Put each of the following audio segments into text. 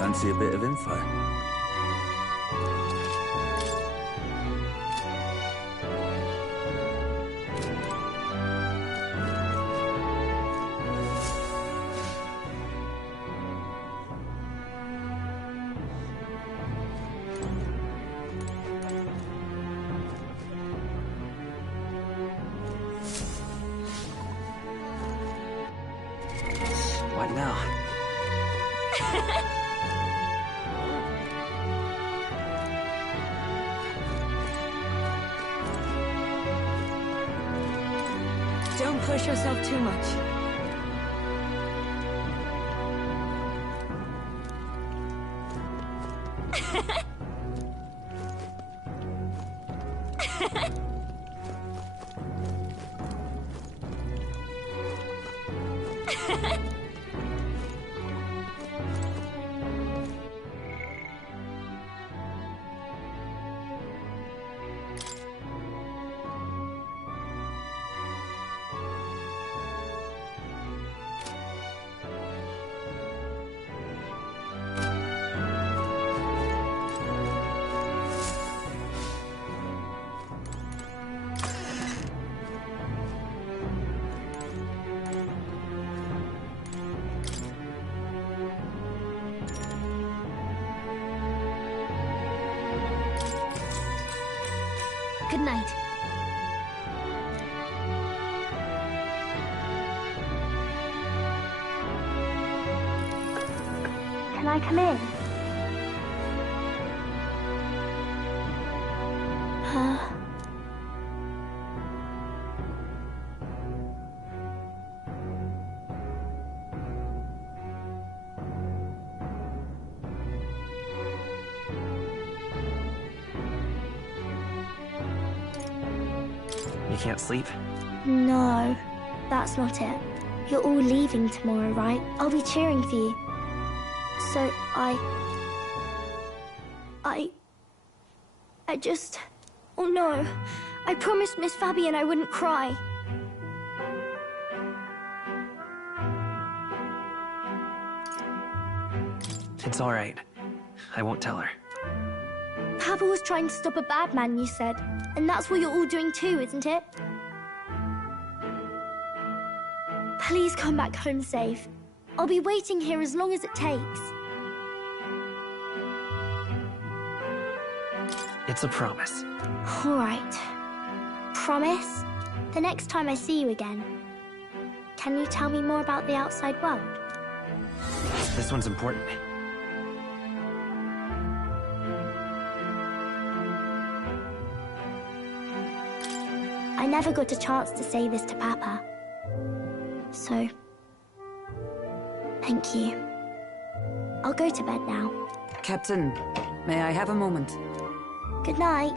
Fancy a bit of info? What now? Don't push yourself too much. Good night. Can I come in? You can't sleep? No, that's not it. You're all leaving tomorrow, right? I'll be cheering for you. So I just... Oh no. I promised Miss Fabian I wouldn't cry. It's all right. I won't tell her. Papa was trying to stop a bad man, you said. And that's what you're all doing too, isn't it? Please come back home safe. I'll be waiting here as long as it takes. It's a promise. All right. Promise? The next time I see you again, can you tell me more about the outside world? This one's important. I never got a chance to say this to Papa. So, thank you. I'll go to bed now. Captain, may I have a moment? Good night.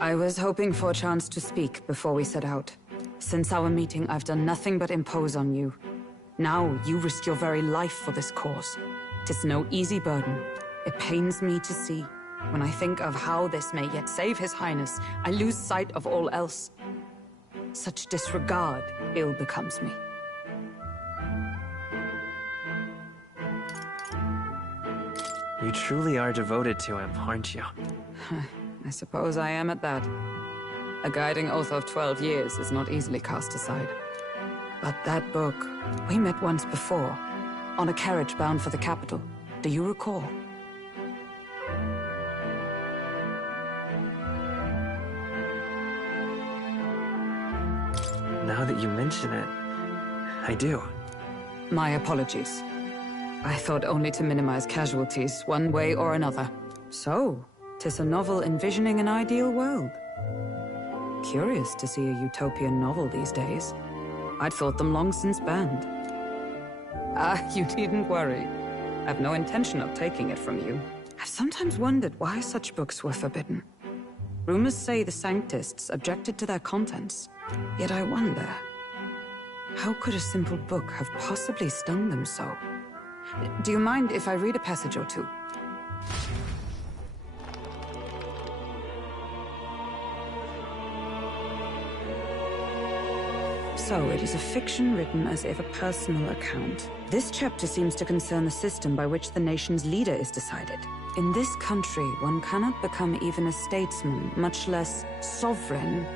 I was hoping for a chance to speak before we set out. Since our meeting, I've done nothing but impose on you. Now, you risk your very life for this cause. 'Tis no easy burden. It pains me to see. When I think of how this may yet save His Highness, I lose sight of all else. Such disregard ill becomes me. You truly are devoted to him, aren't you? I suppose I am at that. A guiding oath of 12 years is not easily cast aside. But that book, we met once before, on a carriage bound for the capital. Do you recall? Now that you mention it, I do. My apologies. I thought only to minimize casualties, one way or another. So, 'tis a novel envisioning an ideal world. Curious to see a utopian novel these days. I'd thought them long since banned. You needn't worry. I've no intention of taking it from you. I've sometimes wondered why such books were forbidden. Rumors say the Sanctists objected to their contents. Yet I wonder, how could a simple book have possibly stung them so? Do you mind if I read a passage or two? so, it is a fiction written as if a personal account. This chapter seems to concern the system by which the nation's leader is decided. In this country, one cannot become even a statesman, much less sovereign,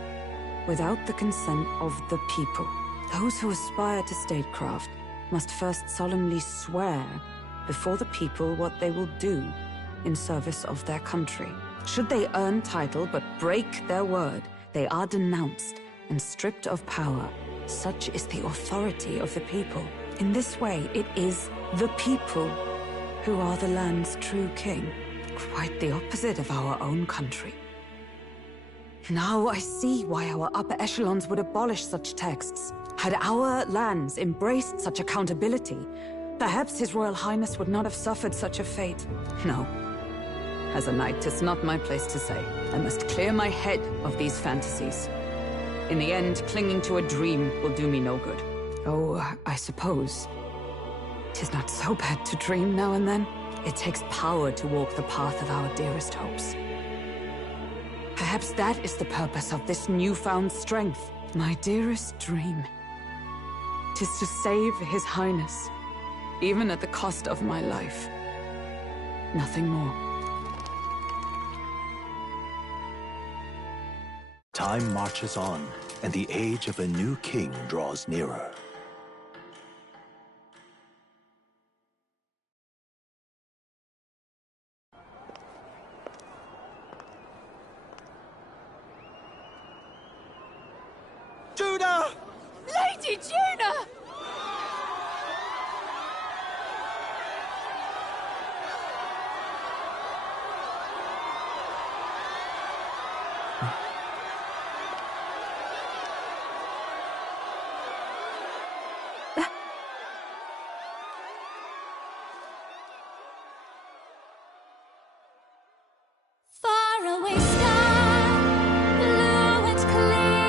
without the consent of the people. Those who aspire to statecraft must first solemnly swear before the people what they will do in service of their country. Should they earn title but break their word, they are denounced and stripped of power. Such is the authority of the people. In this way, it is the people who are the land's true king. Quite the opposite of our own country. Now I see why our upper echelons would abolish such texts. Had our lands embraced such accountability, perhaps His Royal Highness would not have suffered such a fate. No. As a knight, 'tis not my place to say. I must clear my head of these fantasies. In the end, clinging to a dream will do me no good. Oh, I suppose 'tis not so bad to dream now and then. It takes power to walk the path of our dearest hopes. Perhaps that is the purpose of this newfound strength. My dearest dream. 'Tis to save His Highness, even at the cost of my life. Nothing more. Time marches on, and the age of a new king draws nearer. Juna! Lady Juna! Faraway sky, blue and clear.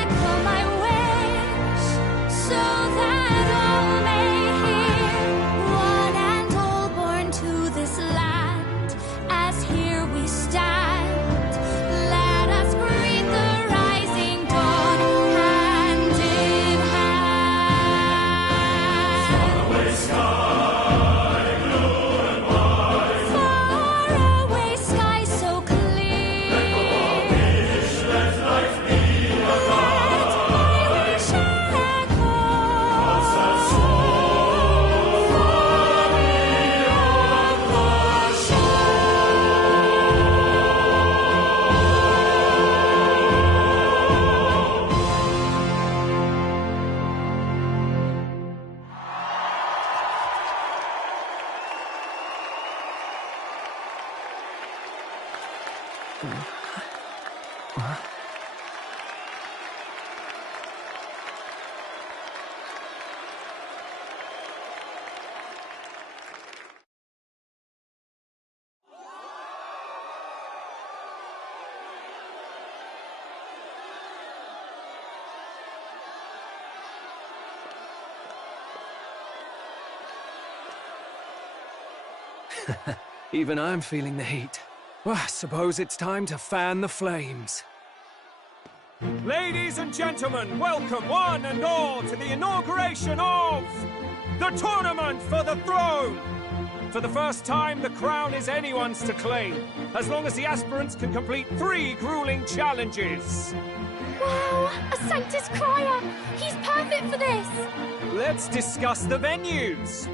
Echo my wish, so that all may hear. One and all born to this land, as here we stand. Let us greet the rising dawn, hand in hand. Faraway sky, faraway sky so clear. Let my wish echo. Far beyond the Even I'm feeling the heat. Well, I suppose it's time to fan the flames. Ladies and gentlemen, welcome one and all to the inauguration of the Tournament for the Throne! For the first time, the crown is anyone's to claim, as long as the aspirants can complete 3 grueling challenges. Wow, a Sanctus Crier! He's perfect for this! Let's discuss the venues.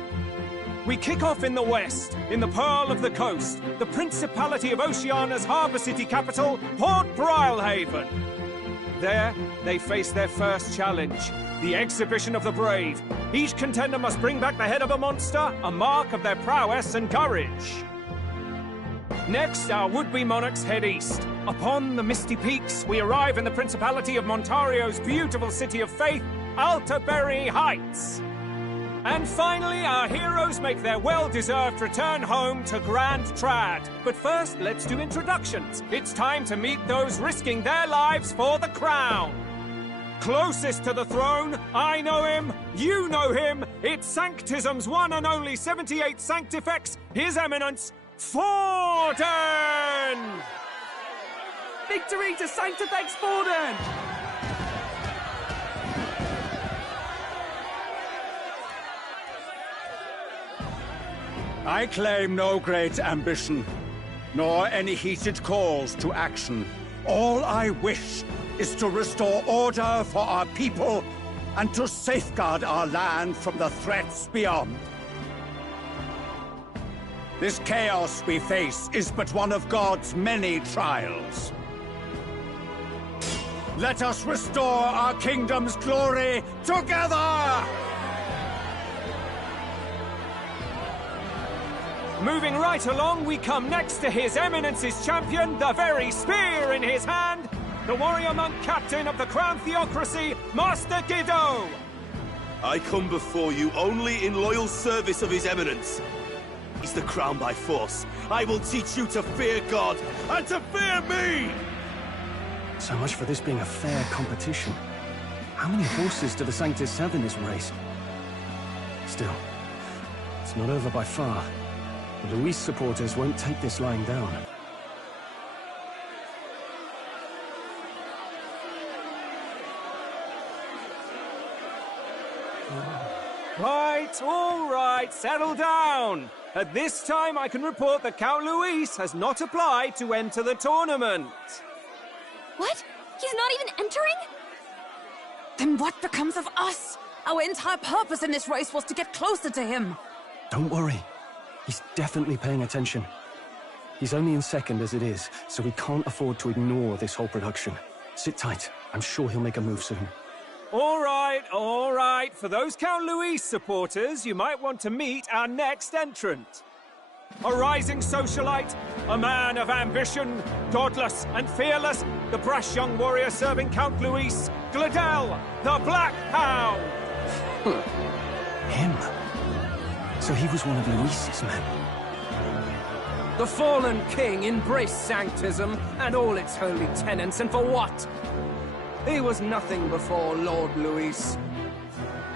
We kick off in the west, in the Pearl of the Coast, the Principality of Oceania's harbour city capital, Port Brilehaven. There, they face their first challenge, the Exhibition of the Brave. Each contender must bring back the head of a monster, a mark of their prowess and courage. Next, our would-be monarchs head east. Upon the misty peaks, we arrive in the Principality of Montario's beautiful city of faith, Altaberry Heights. And finally, our heroes make their well-deserved return home to Grand Trad. But first, let's do introductions. It's time to meet those risking their lives for the crown. Closest to the throne, I know him, you know him. It's Sanctism's one and only 78 Sanctifex, His Eminence, Forden! Victory to Sanctifex Forden! I claim no great ambition, nor any heated calls to action. All I wish is to restore order for our people and to safeguard our land from the threats beyond. This chaos we face is but one of God's many trials. Let us restore our kingdom's glory together! Moving right along, we come next to His Eminence's champion, the very spear in his hand, the warrior monk captain of the Crown Theocracy, Master Guido! I come before you only in loyal service of His Eminence. He's the crown by force. I will teach you to fear God and to fear me! So much for this being a fair competition. How many horses do the Sanctus have in this race? Still, it's not over by far. The Luis supporters won't take this lying down. Right, all right, settle down. At this time, I can report that Count Luis has not applied to enter the tournament. What? He's not even entering? Then what becomes of us? Our entire purpose in this race was to get closer to him. Don't worry. He's definitely paying attention. He's only in second as it is, so we can't afford to ignore this whole production. Sit tight. I'm sure he'll make a move soon. All right, all right. For those Count Luis supporters, you might want to meet our next entrant. A rising socialite, a man of ambition, godless and fearless, the brash young warrior serving Count Luis, Gladel, the Black Hound! Him? So he was one of Luis's men? The fallen king embraced sanctism and all its holy tenets, and for what? He was nothing before Lord Luis.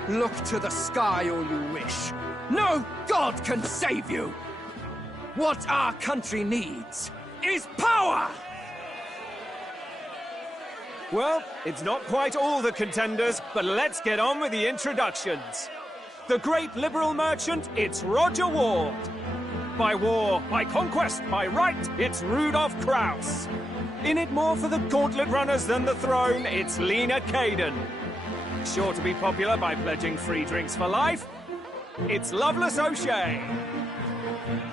Look to the sky all you wish. No god can save you! What our country needs is power! Well, it's not quite all the contenders, but let's get on with the introductions. The great liberal merchant, it's Roger Ward. By war, by conquest, by right, it's Rudolph Kraus. In it more for the gauntlet runners than the throne, it's Lena Caden. Sure to be popular by pledging free drinks for life, it's Loveless O'Shea.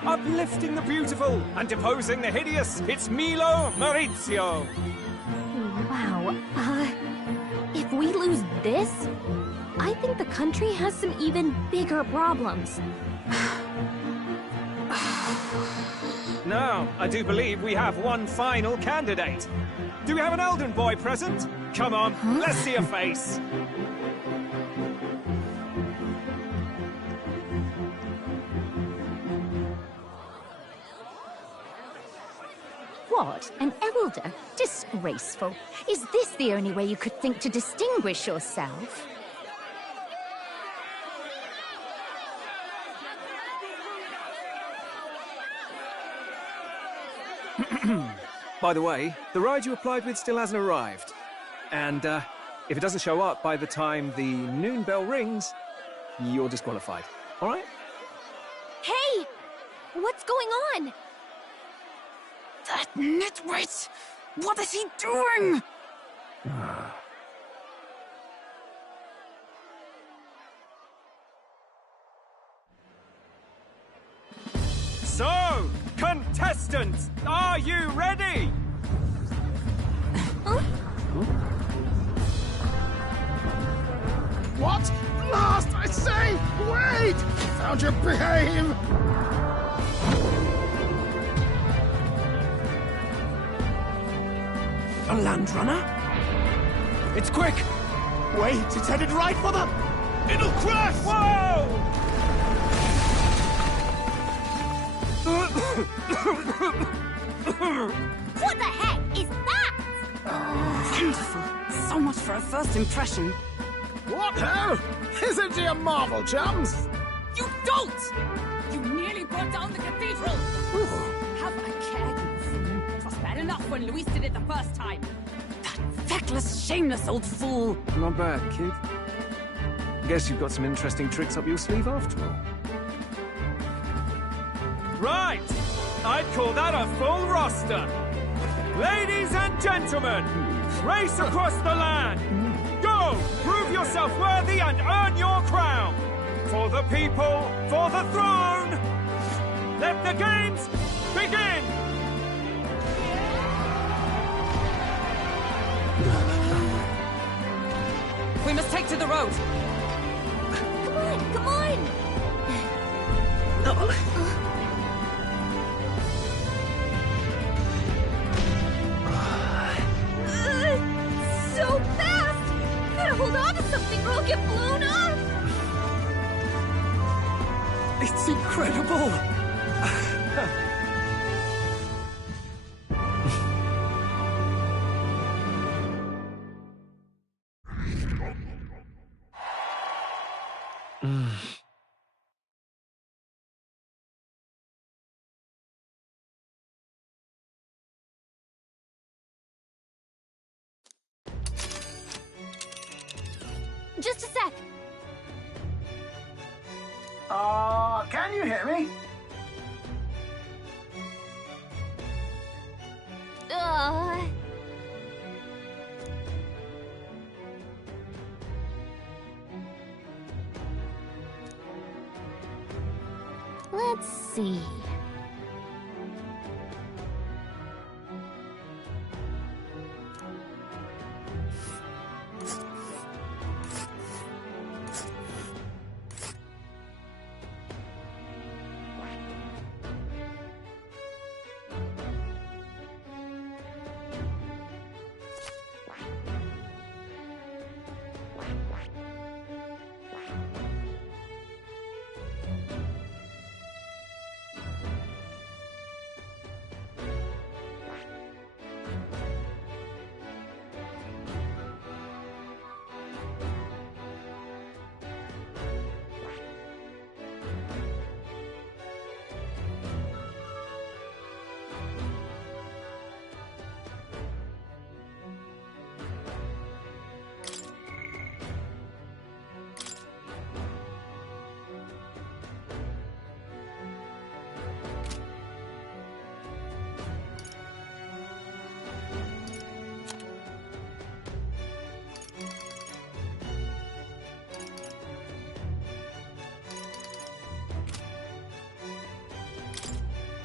Uplifting the beautiful and deposing the hideous, it's Milo Maurizio. Wow. If we lose this, I think the country has some even bigger problems. Now, I do believe we have one final candidate. Do we have an Elden boy present? Come on, let's see a face. What? An elder? Disgraceful. Is this the only way you could think to distinguish yourself? By the way, the ride you applied with still hasn't arrived. And, if it doesn't show up by the time the noon bell rings, you're disqualified. All right? Hey! What's going on? That nitwit! What is he doing? So, contestants, are you ready? What? Last, I say! Wait! Found your behave! A land runner? It's quick! Wait, it's headed right for the... It'll crash! Whoa! What the heck is that? Wonderful. So much for a first impression. What ho? Isn't he a marvel, chums? You dolt! You nearly brought down the cathedral! Have a care, you fool. It was bad enough when Luis did it the first time. That feckless, shameless old fool! Not bad, kid. Guess you've got some interesting tricks up your sleeve after all. Right! I'd call that a full roster. Ladies and gentlemen, race across the land. Go! Prove yourself worthy and earn your crown. For the people, for the throne. Let the games begin! We must take to the road. Come on, come on! So fast! Gotta hold on to something or I'll get blown up! It's incredible! Just a sec. Can you hear me? Let's see.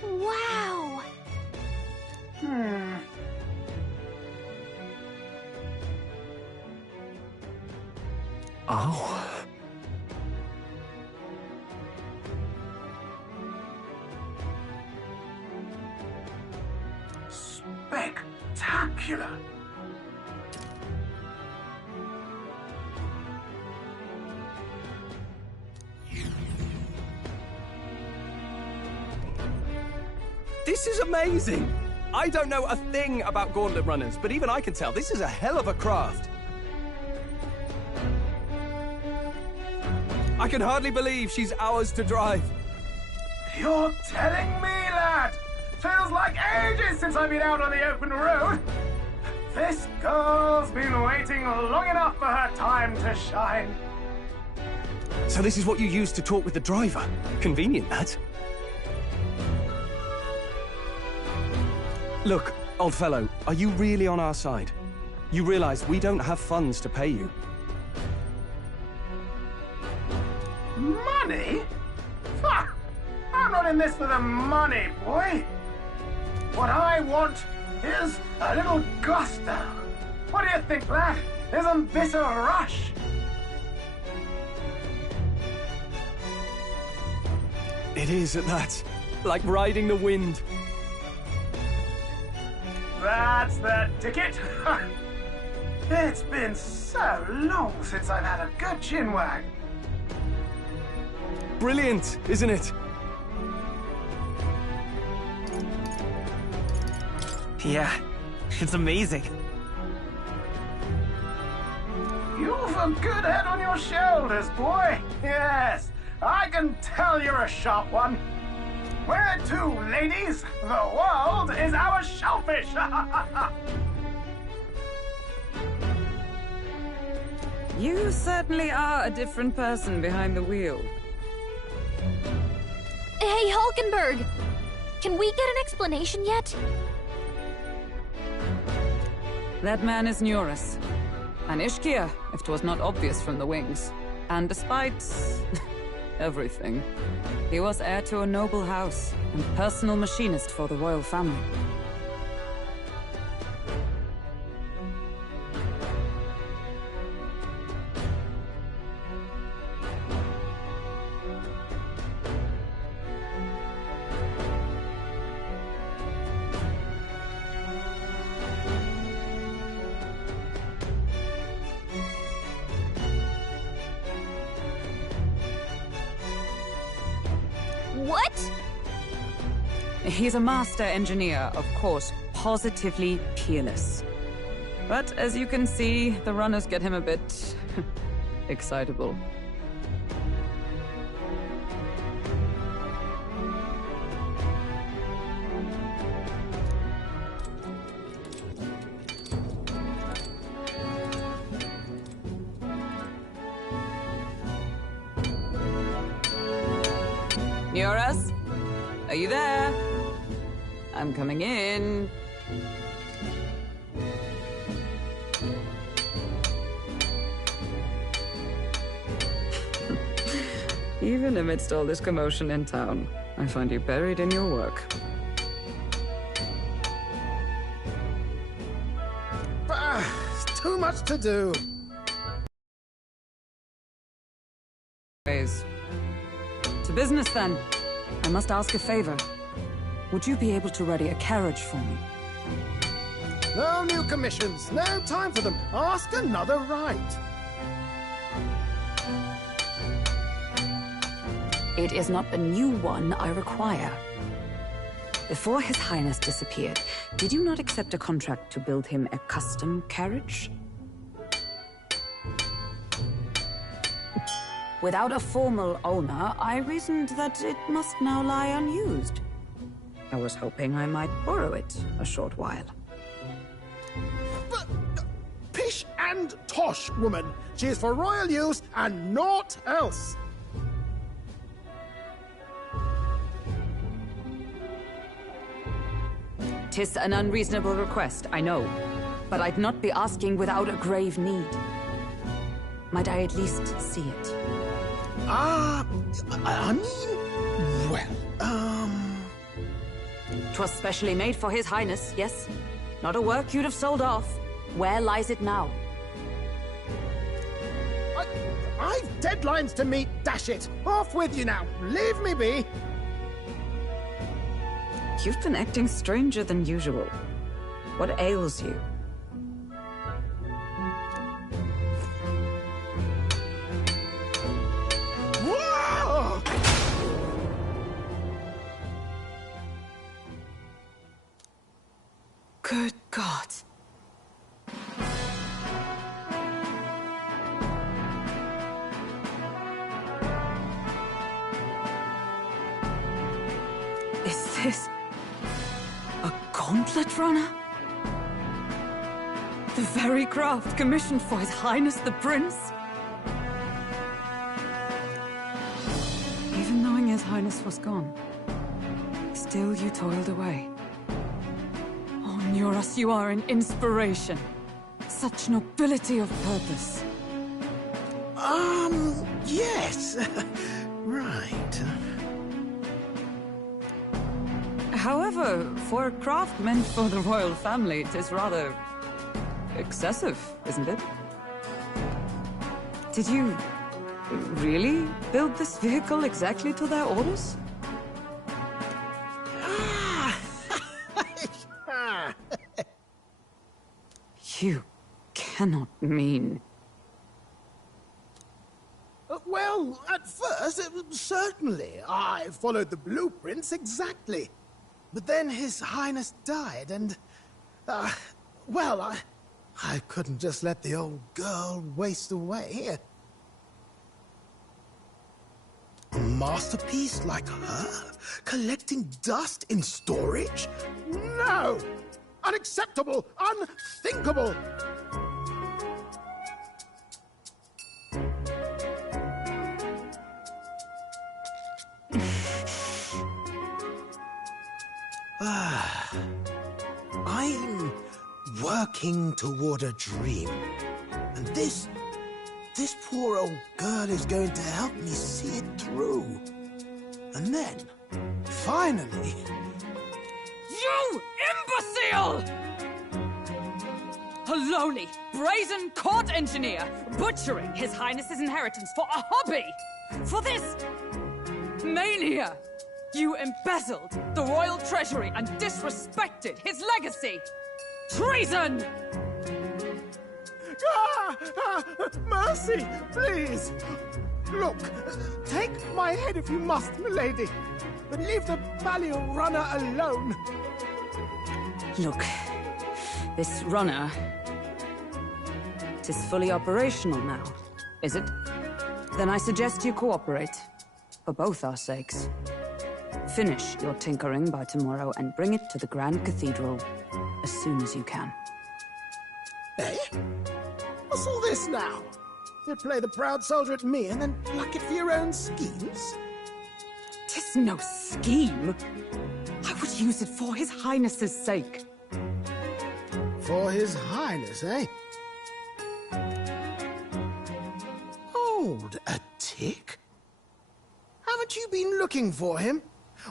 Wow! Oh. Spectacular! This is amazing! I don't know a thing about gauntlet runners, but even I can tell this is a hell of a craft. I can hardly believe she's ours to drive. You're telling me, lad? Feels like ages since I've been out on the open road. This girl's been waiting long enough for her time to shine. So this is what you use to talk with the driver? Convenient, that. Look, old fellow, are you really on our side? You realize we don't have funds to pay you. Money? Ha! I'm not in this for the money, boy. What I want is a little gusto. What do you think, lad? Isn't this a rush? It is at that. Like riding the wind. That's the ticket. It's been so long since I've had a good chinwag. Brilliant, isn't it? Yeah, it's amazing. You've a good head on your shoulders, boy. Yes, I can tell you're a sharp one. Where to, ladies? The world is our shellfish. You certainly are a different person behind the wheel. Hey, Hulkenberg! Can we get an explanation yet? That man is Neurus. An Ishkia, if 'twas not obvious from the wings. And despite everything, he was heir to a noble house and personal machinist for the royal family. What? He's a master engineer, of course, positively peerless. But as you can see, the runners get him a bit excitable. Neurus? Are you there? I'm coming in. Even amidst all this commotion in town, I find you buried in your work. It's too much to do. To business, then. I must ask a favor. Would you be able to ready a carriage for me? No new commissions. No time for them. Ask another right. It is not a new one I require. Before His Highness disappeared, did you not accept a contract to build him a custom carriage? Without a formal owner, I reasoned that it must now lie unused. I was hoping I might borrow it a short while. But, pish and tosh, woman. She is for royal use and naught else. Tis an unreasonable request, I know. But I'd not be asking without a grave need. Might I at least see it? I mean, well, 'Twas specially made for His Highness, yes? Not a work you'd have sold off. Where lies it now? I've deadlines to meet, dash it. Off with you now. Leave me be. You've been acting stranger than usual. What ails you? Whoa! Good God. Is this a gauntlet runner? The very craft commissioned for His Highness the Prince? Even knowing His Highness was gone, still you toiled away. Oh, Neurus, you are an inspiration. Such nobility of purpose. Yes. Right. However, for a craft meant for the royal family, it is rather excessive, isn't it? Did you really build this vehicle exactly to their orders? You cannot mean... Well, at first, certainly. I followed the blueprints exactly. But then His Highness died, and... well, I couldn't just let the old girl waste away. A masterpiece like her? Collecting dust in storage? No! Unacceptable! Unthinkable! working toward a dream. And this poor old girl is going to help me see it through. And then, finally... You imbecile! A lowly, brazen court engineer, butchering His Highness's inheritance for a hobby! For this... mania! You embezzled the royal treasury and disrespected his legacy! Treason! Mercy, please! Look, take my head if you must, milady, but leave the Balliol runner alone. Look, this runner... it is fully operational now, is it? Then I suggest you cooperate, for both our sakes. Finish your tinkering by tomorrow and bring it to the Grand Cathedral as soon as you can. Eh? What's all this now? You play the proud soldier at me and then pluck it for your own schemes? 'Tis no scheme. I would use it for His Highness's sake. For His Highness, eh? Hold a tick. Haven't you been looking for him?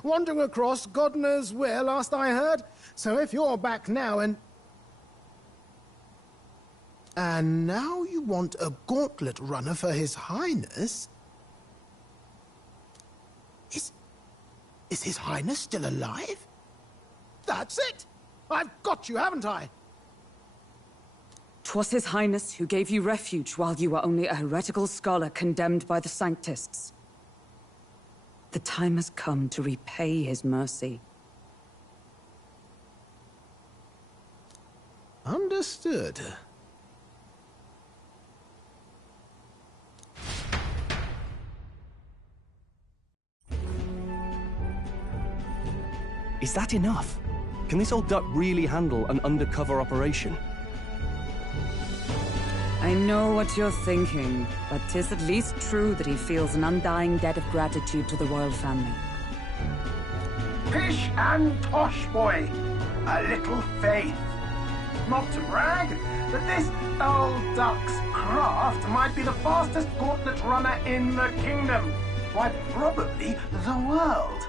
Wandering across God knows where, last I heard. So if you're back now and now you want a gauntlet runner for His Highness? Is His Highness still alive? That's it! I've got you, haven't I? 'Twas His Highness who gave you refuge while you were only a heretical scholar condemned by the Sanctists. The time has come to repay His mercy. Understood. Is that enough? Can this old duck really handle an undercover operation? I know what you're thinking, but 'tis at least true that he feels an undying debt of gratitude to the royal family. Pish and tosh, boy. A little faith. Not to brag, but this old duck's craft might be the fastest gauntlet runner in the kingdom. Why, probably the world.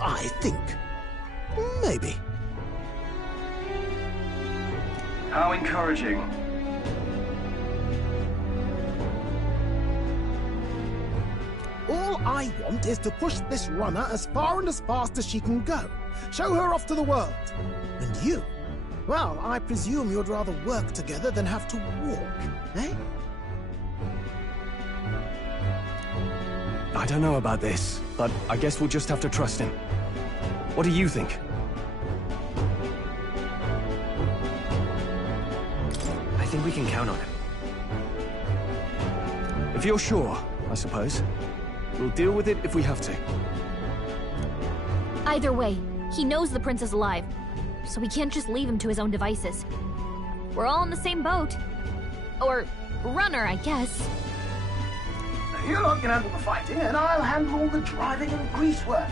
I think. Maybe. How encouraging. All I want is to push this runner as far and as fast as she can go. Show her off to the world. And you? Well, I presume you'd rather work together than have to walk, eh? I don't know about this, but I guess we'll just have to trust him. What do you think? I think we can count on him. If you're sure, I suppose. We'll deal with it if we have to. Either way, he knows the prince is alive, so we can't just leave him to his own devices. We're all in the same boat. Or runner, I guess. You lot can handle the fighting, and I'll handle all the driving and greasework.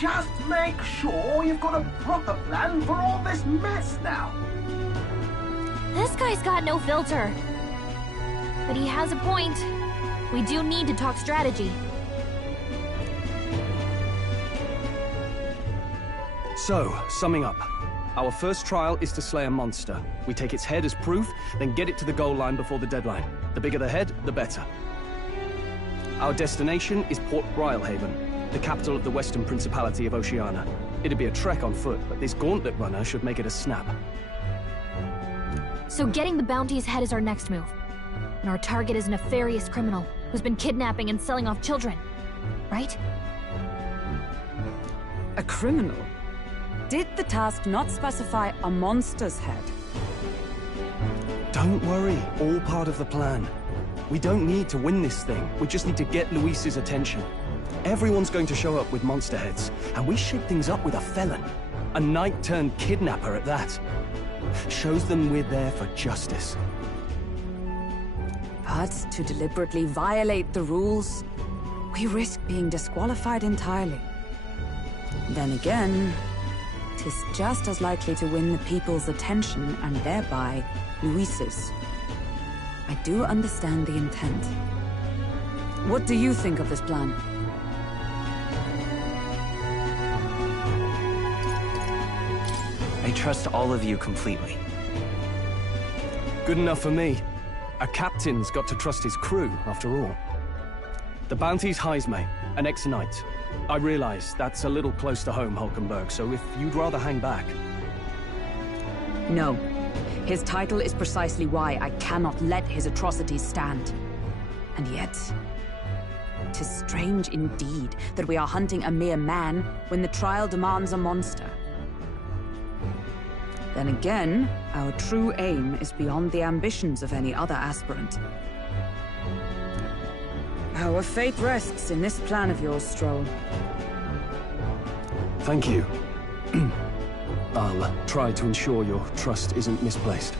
Just make sure you've got a proper plan for all this mess now. This guy's got no filter. But he has a point. We do need to talk strategy. So, summing up. Our first trial is to slay a monster. We take its head as proof, then get it to the goal line before the deadline. The bigger the head, the better. Our destination is Port Brialhaven, the capital of the Western Principality of Oceania. It'd be a trek on foot, but this gauntlet runner should make it a snap. So getting the bounty's head is our next move. And our target is a nefarious criminal who's been kidnapping and selling off children. Right? A criminal? Did the task not specify a monster's head? Don't worry, all part of the plan. We don't need to win this thing, we just need to get Luis's attention. Everyone's going to show up with monster heads, and we shake things up with a felon. A knight-turned-kidnapper at that. Shows them we're there for justice. But to deliberately violate the rules, we risk being disqualified entirely. Then again, 'tis just as likely to win the people's attention and thereby Luis's. I do understand the intent. What do you think of this plan? I trust all of you completely. Good enough for me. A captain's got to trust his crew, after all. The bounty's Heismay, an ex-knight. I realize that's a little close to home, Hulkenberg, so if you'd rather hang back... No. His title is precisely why I cannot let his atrocities stand. And yet... 'tis strange indeed that we are hunting a mere man when the trial demands a monster. Then again, our true aim is beyond the ambitions of any other aspirant. Our fate rests in this plan of yours, Stroll. Thank you. I'll try to ensure your trust isn't misplaced.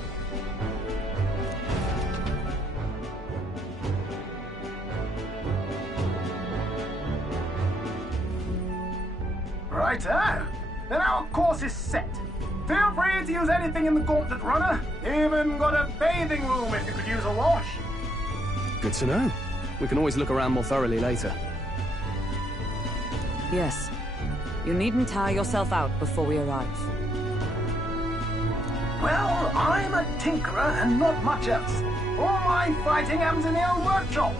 Righto. Then our course is set. Feel free to use anything in the Gauntlet Runner. Even got a bathing room if you could use a wash. Good to know. We can always look around more thoroughly later. Yes. You needn't tire yourself out before we arrive. Well, I'm a tinkerer and not much else. All my fighting happens in the old workshop.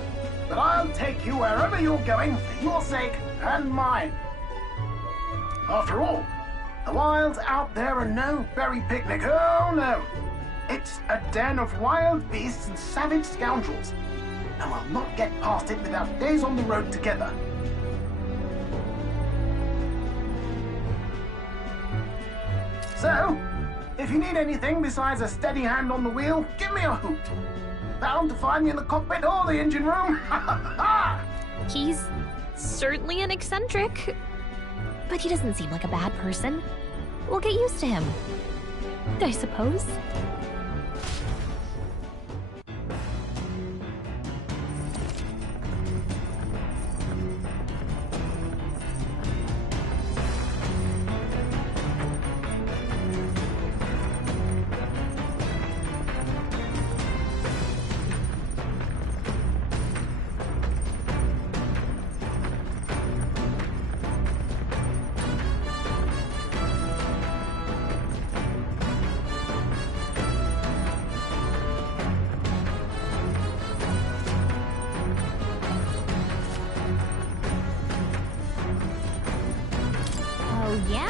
But I'll take you wherever you're going for your sake and mine. After all, the wilds out there are no berry picnic. Oh, no. It's a den of wild beasts and savage scoundrels. And we'll not get past it without days on the road together. So, if you need anything besides a steady hand on the wheel, give me a hoot. Bound to find me in the cockpit or the engine room. He's certainly an eccentric, but he doesn't seem like a bad person. We'll get used to him, I suppose. Oh, yeah?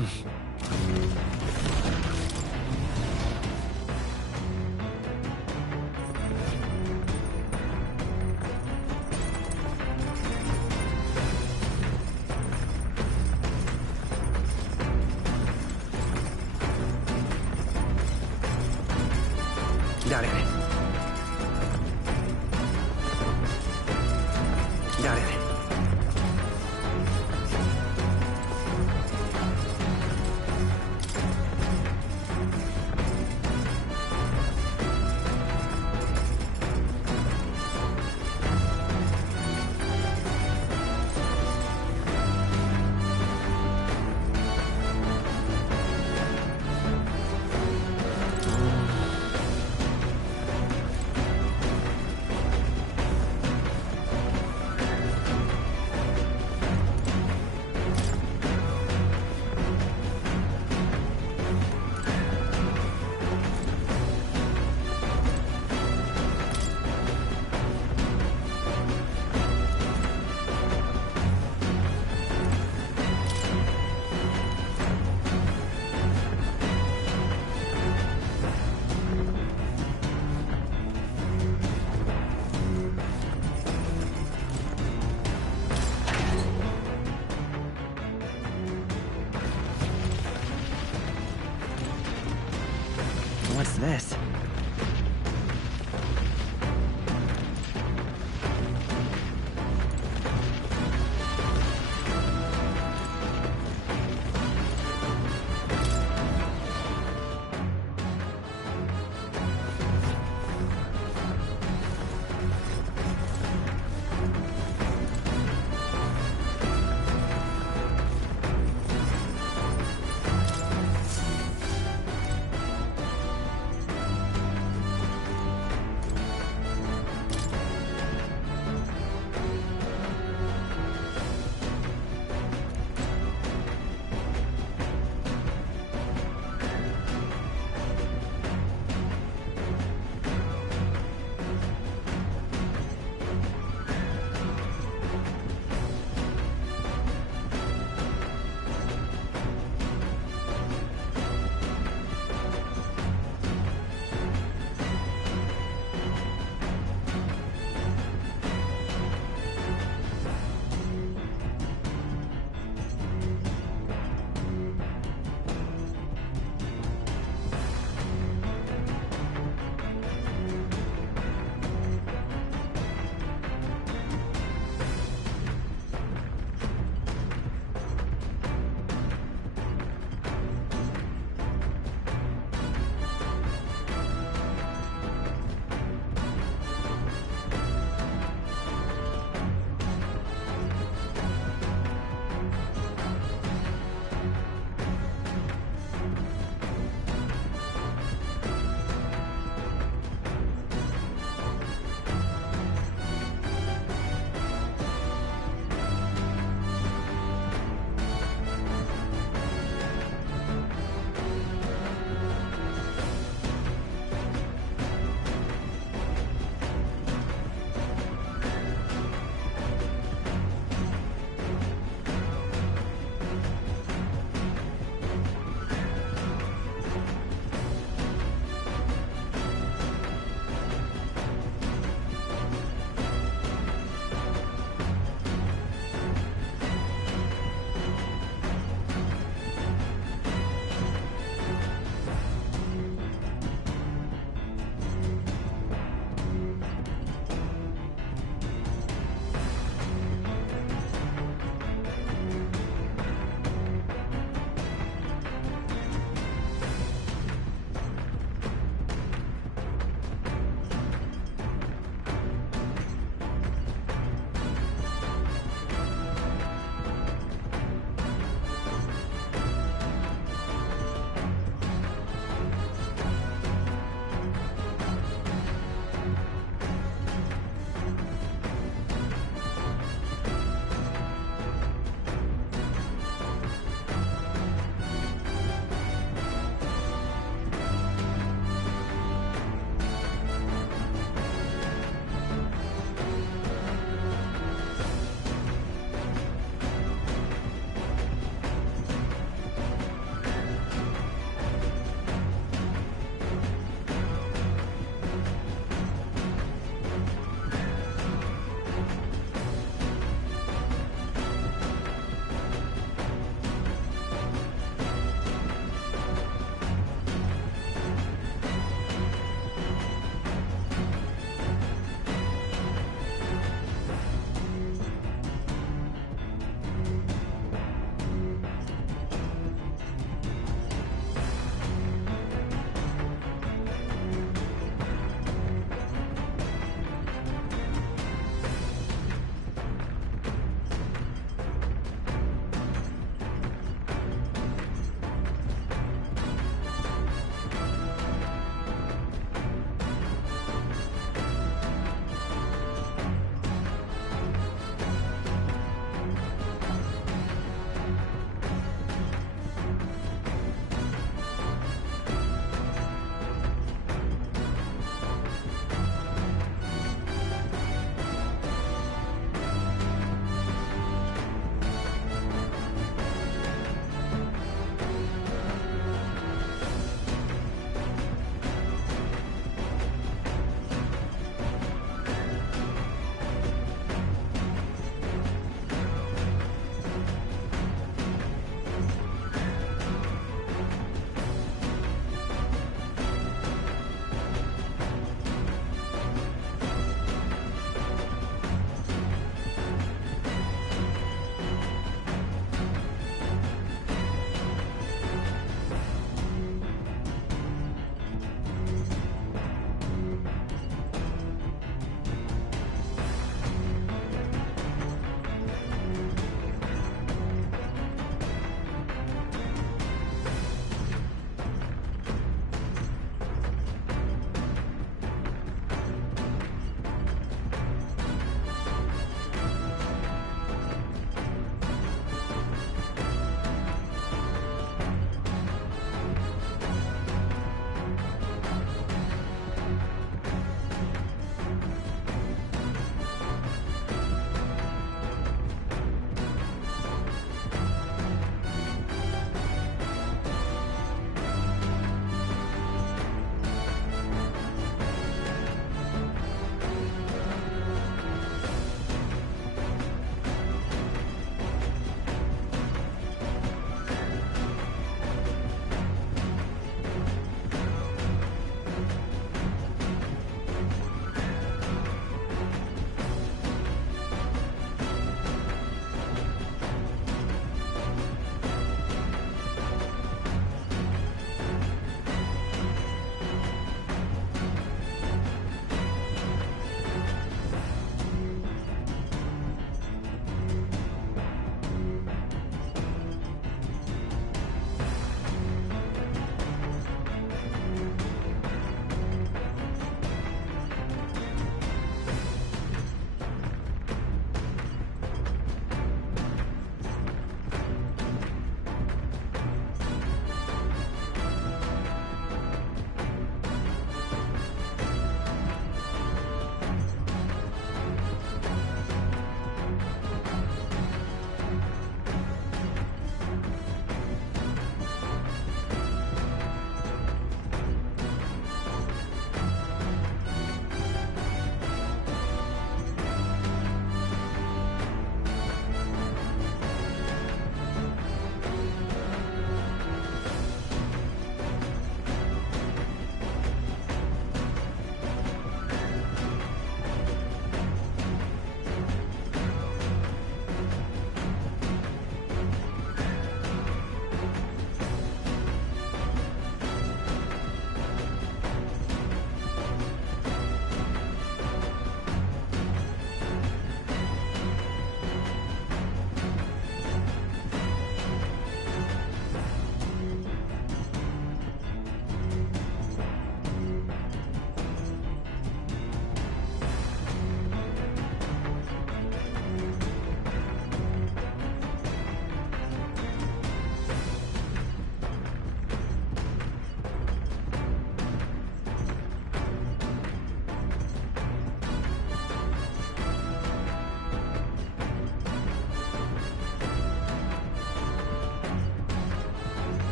Got it. Got it. What's this?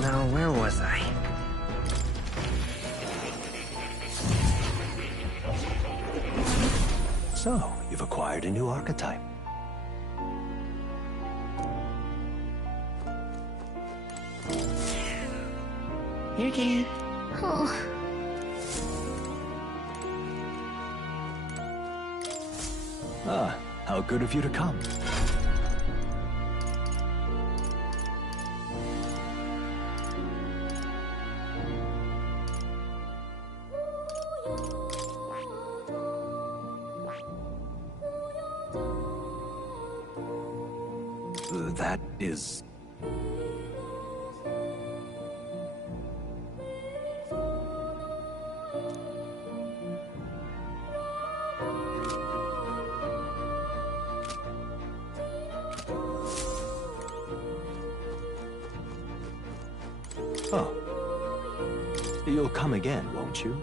Now, where was I? So, you've acquired a new archetype. Here, kitty. Oh. Ah, how good of you to come. That is... Oh. You'll come again, won't you?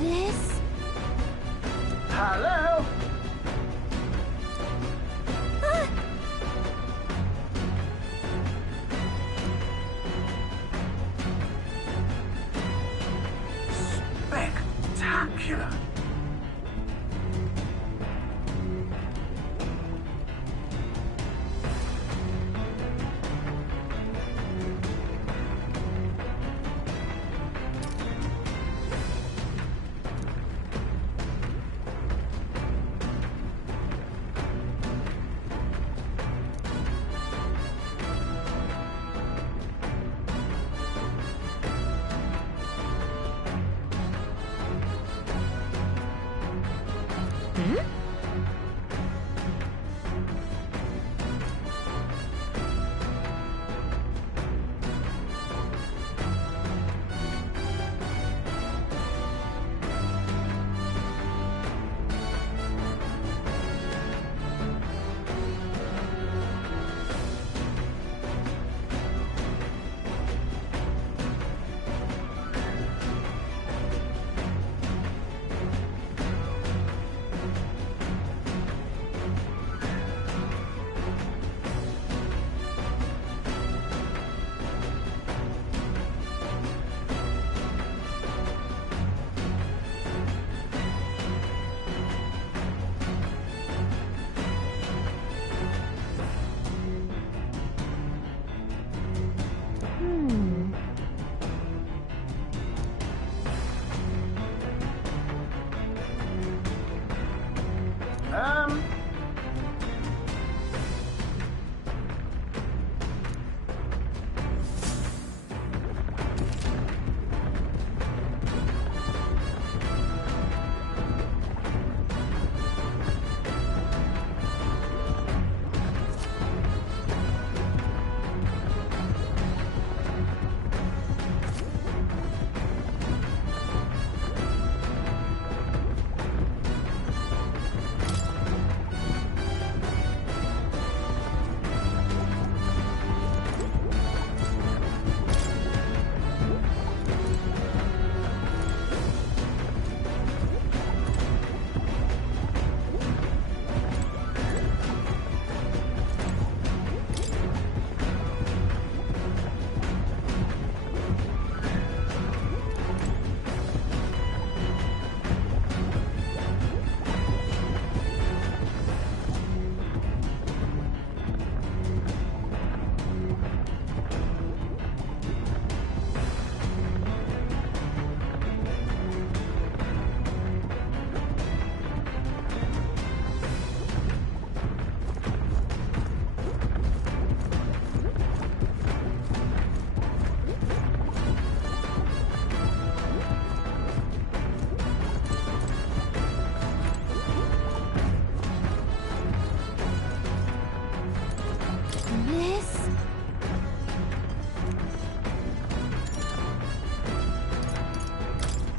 This? Hello? Spectacular.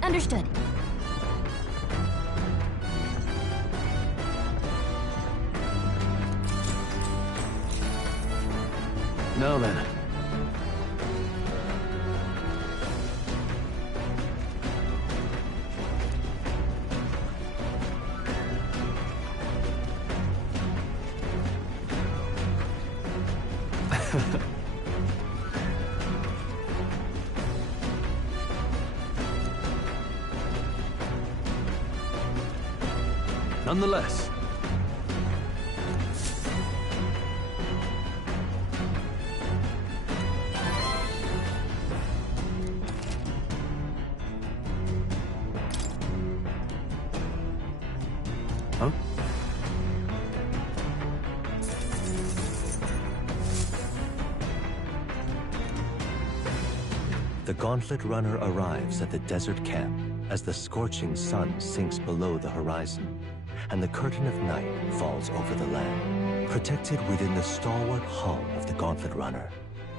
Understood. Now then. Nonetheless. Huh? The Gauntlet Runner arrives at the desert camp as the scorching sun sinks below the horizon, and the curtain of night falls over the land. Protected within the stalwart hull of the Gauntlet Runner,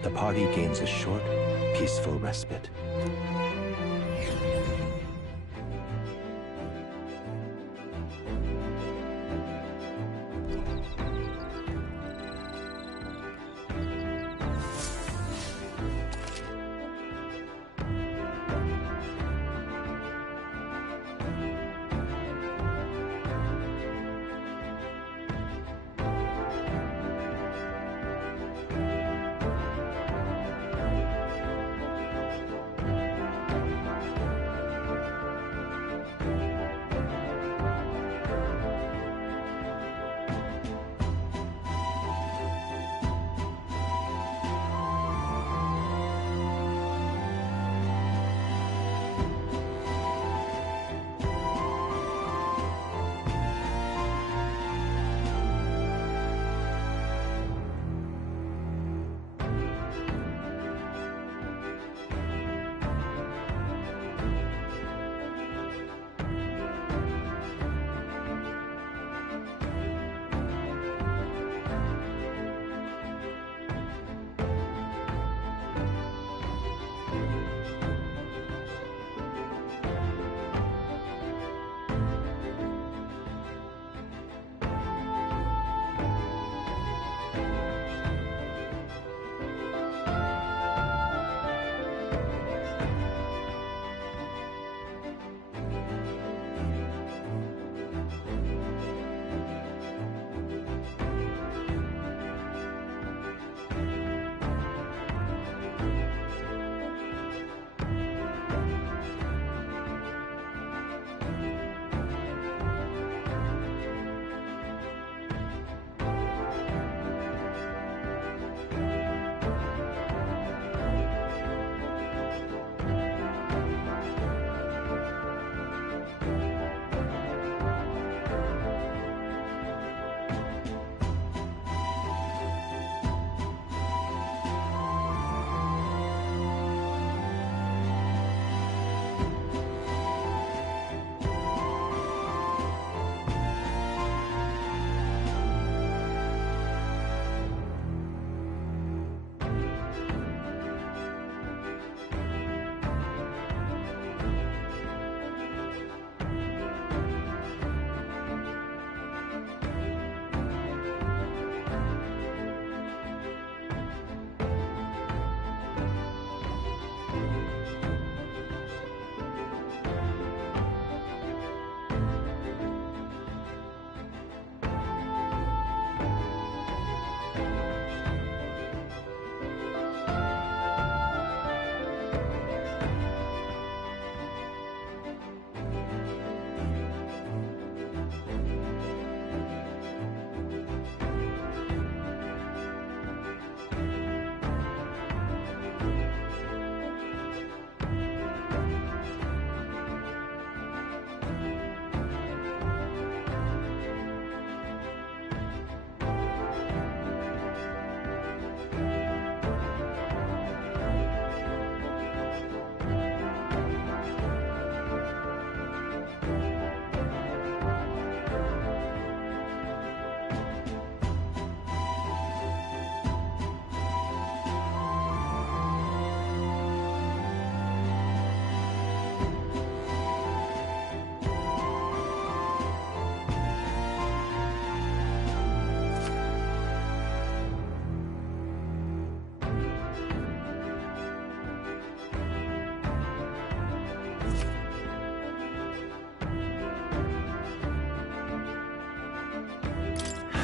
the party gains a short, peaceful respite.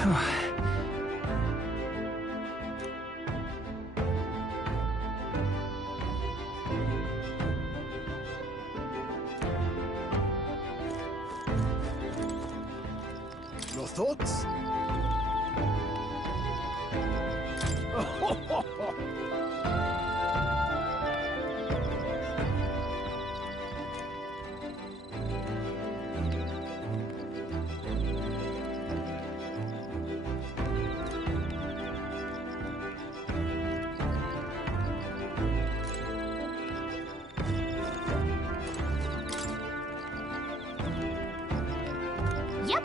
Your thoughts? Yep.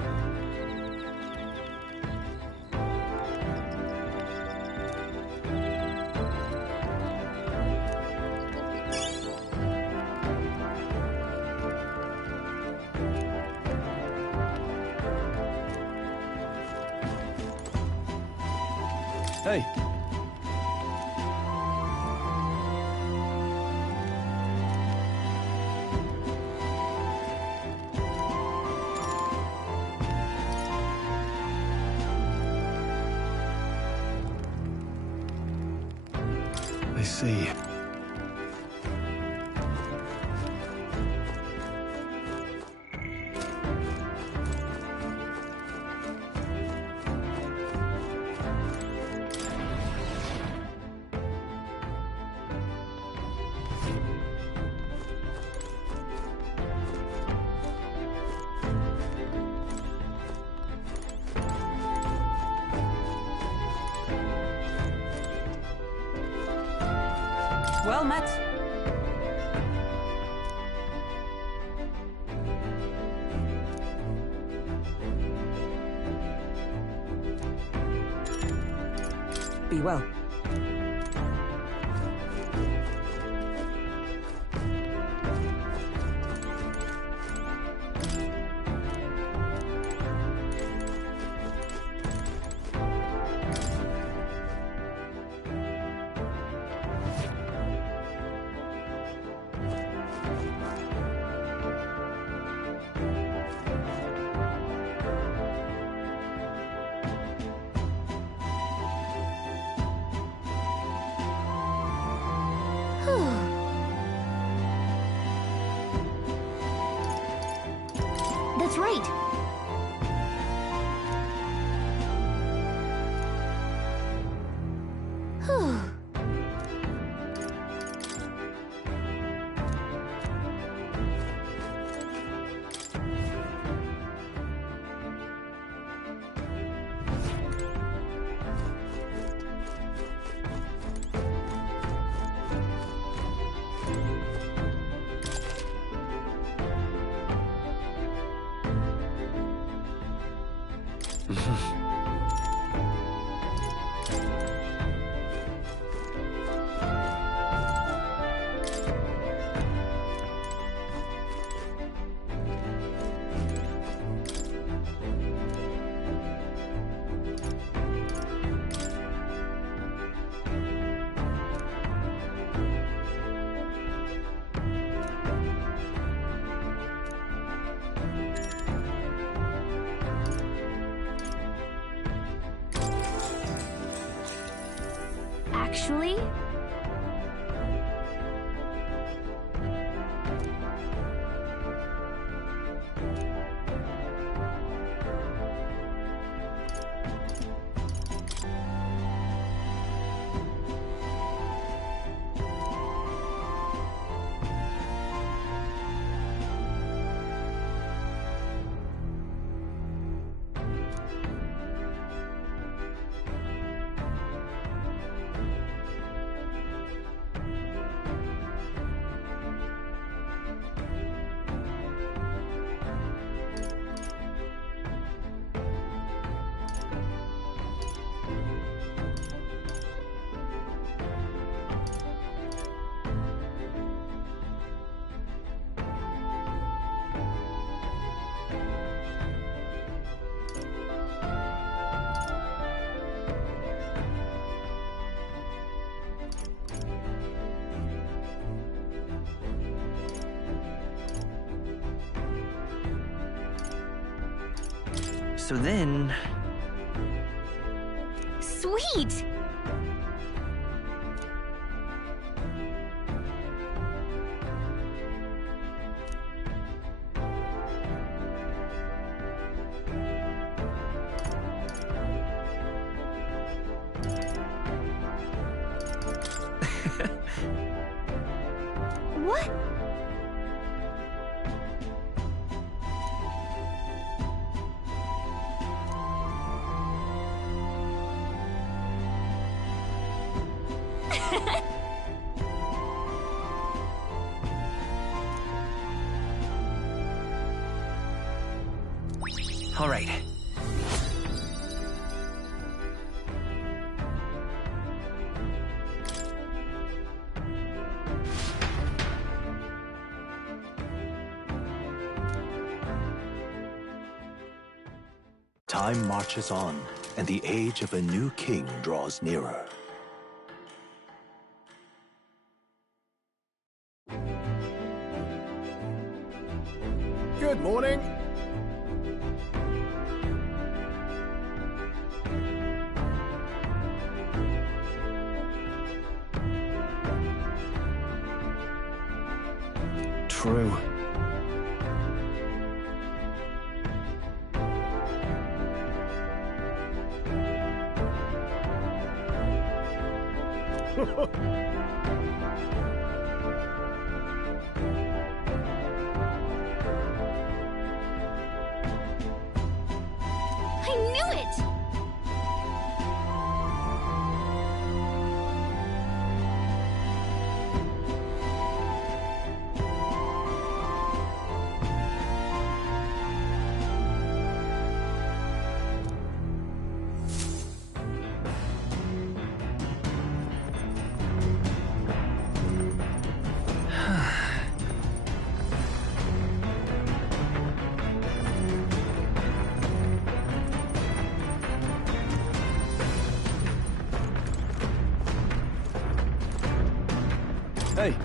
Hey. I see. Well met. Be well. That's right. Whew. Actually? So then, Sweet! What? All right. Time marches on, and the age of a new king draws nearer. Good morning. True. I knew it! Hey.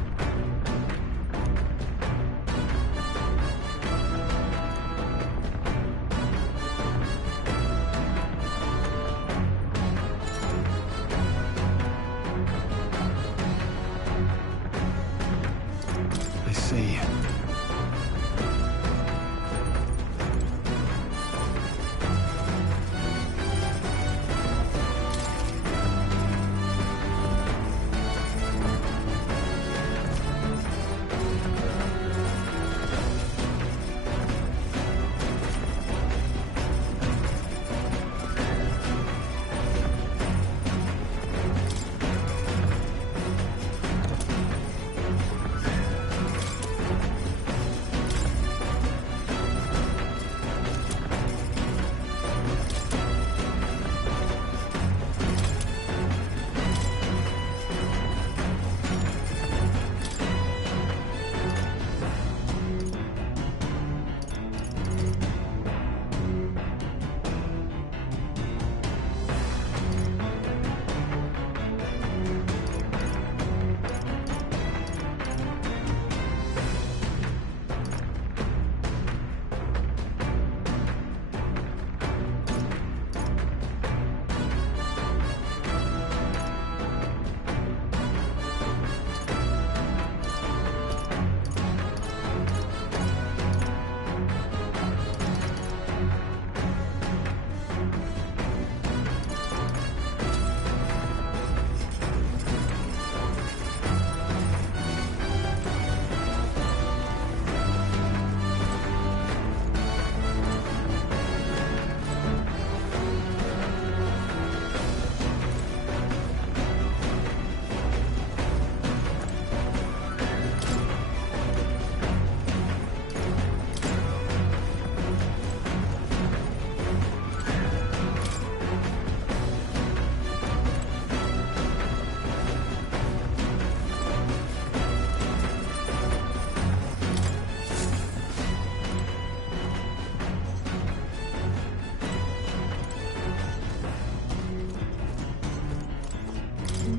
I see.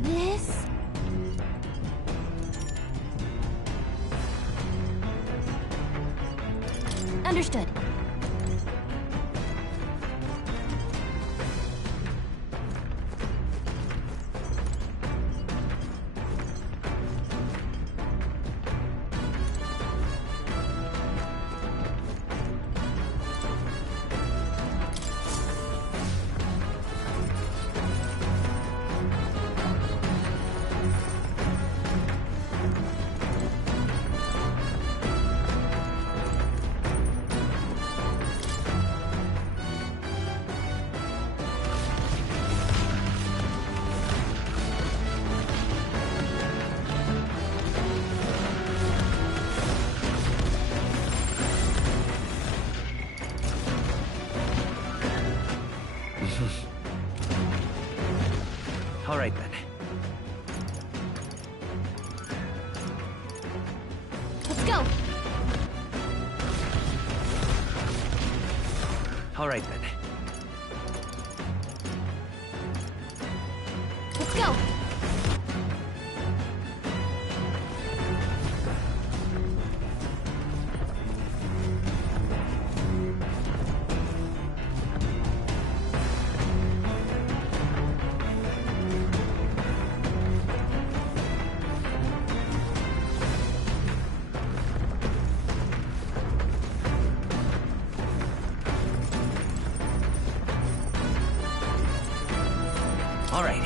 This... Understood. right then. Let's go! All right then. Let's go! All right.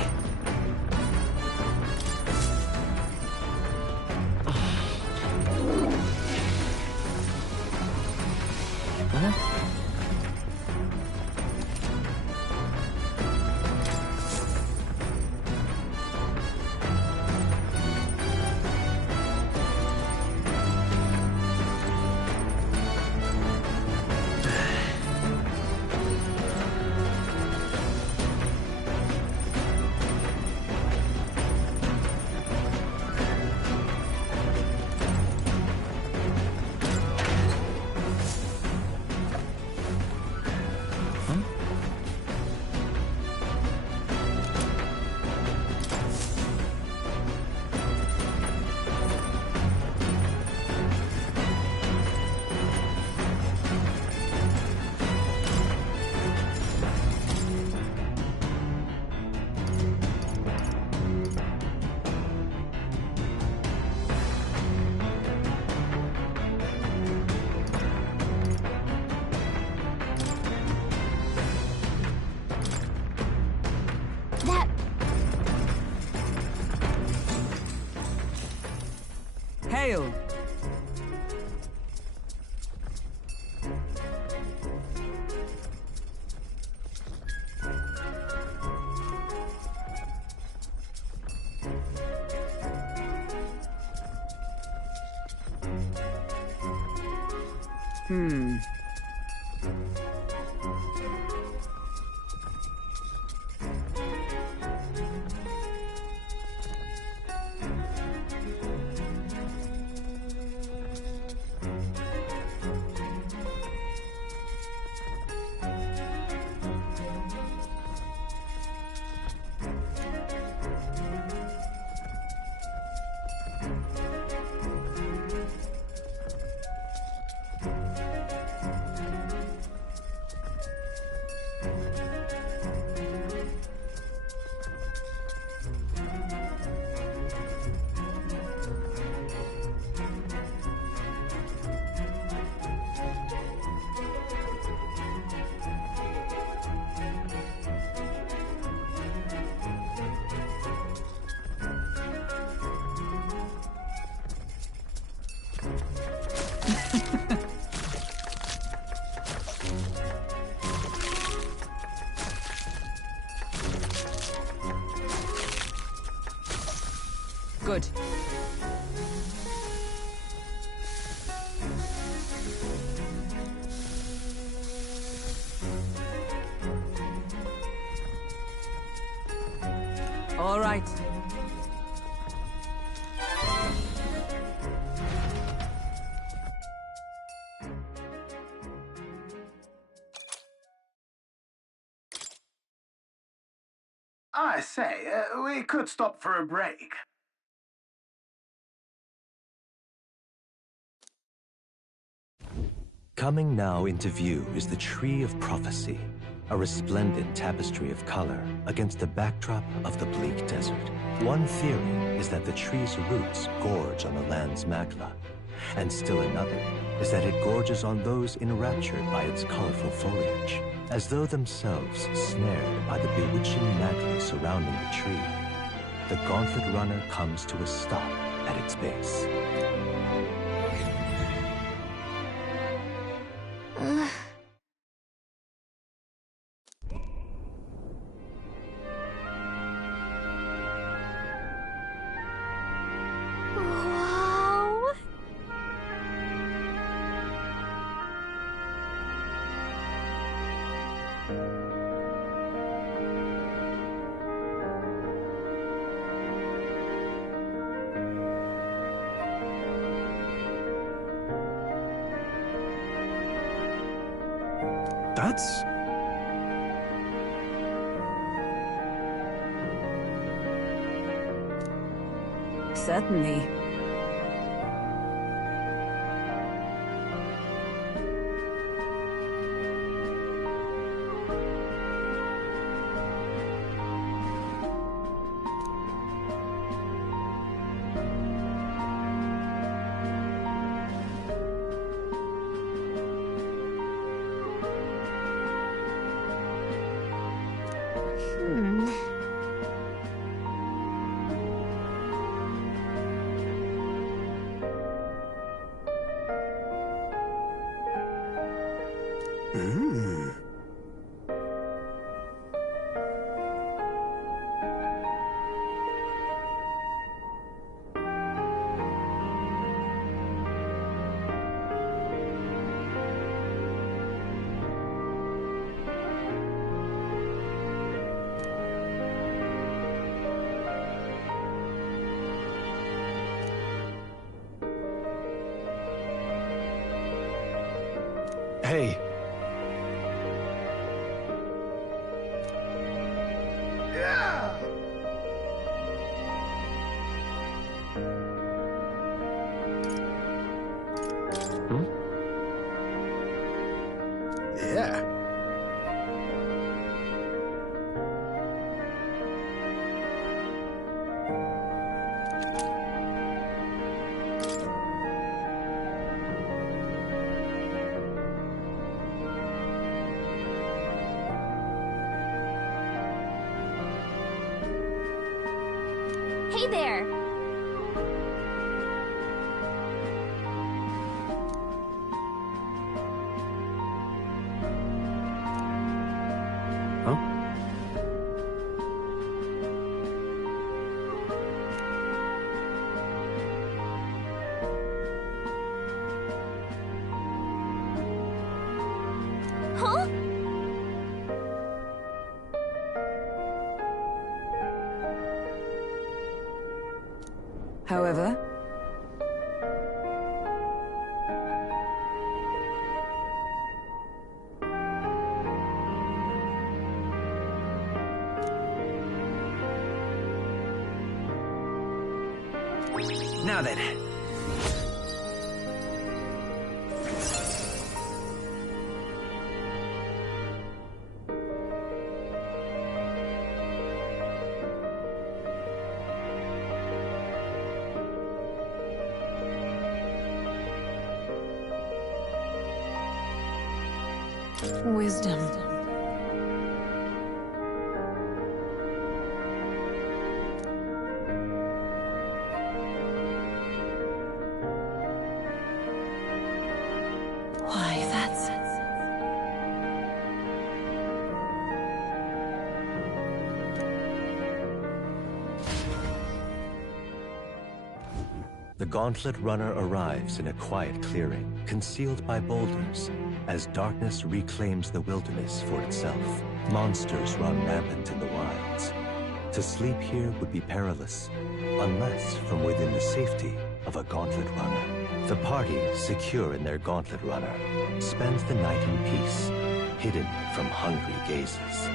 Hail! Good. All right. I say, we could stop for a break. Coming now into view is the Tree of Prophecy, a resplendent tapestry of color against the backdrop of the bleak desert. One theory is that the tree's roots gorge on the land's magla, and still another is that it gorges on those enraptured by its colorful foliage, as though themselves snared by the bewitching magla surrounding the tree. The gauntlet runner comes to a stop at its base. Wow! That's... Certainly. Hey. Yeah. Hey there! Huh? Huh? However, Now then. wisdom. Why, that's... The Gauntlet Runner arrives in a quiet clearing, concealed by boulders, as darkness reclaims the wilderness for itself. Monsters run rampant in the wilds. To sleep here would be perilous, unless from within the safety of a Gauntlet Runner. The party, secure in their Gauntlet Runner, spends the night in peace, hidden from hungry gazes.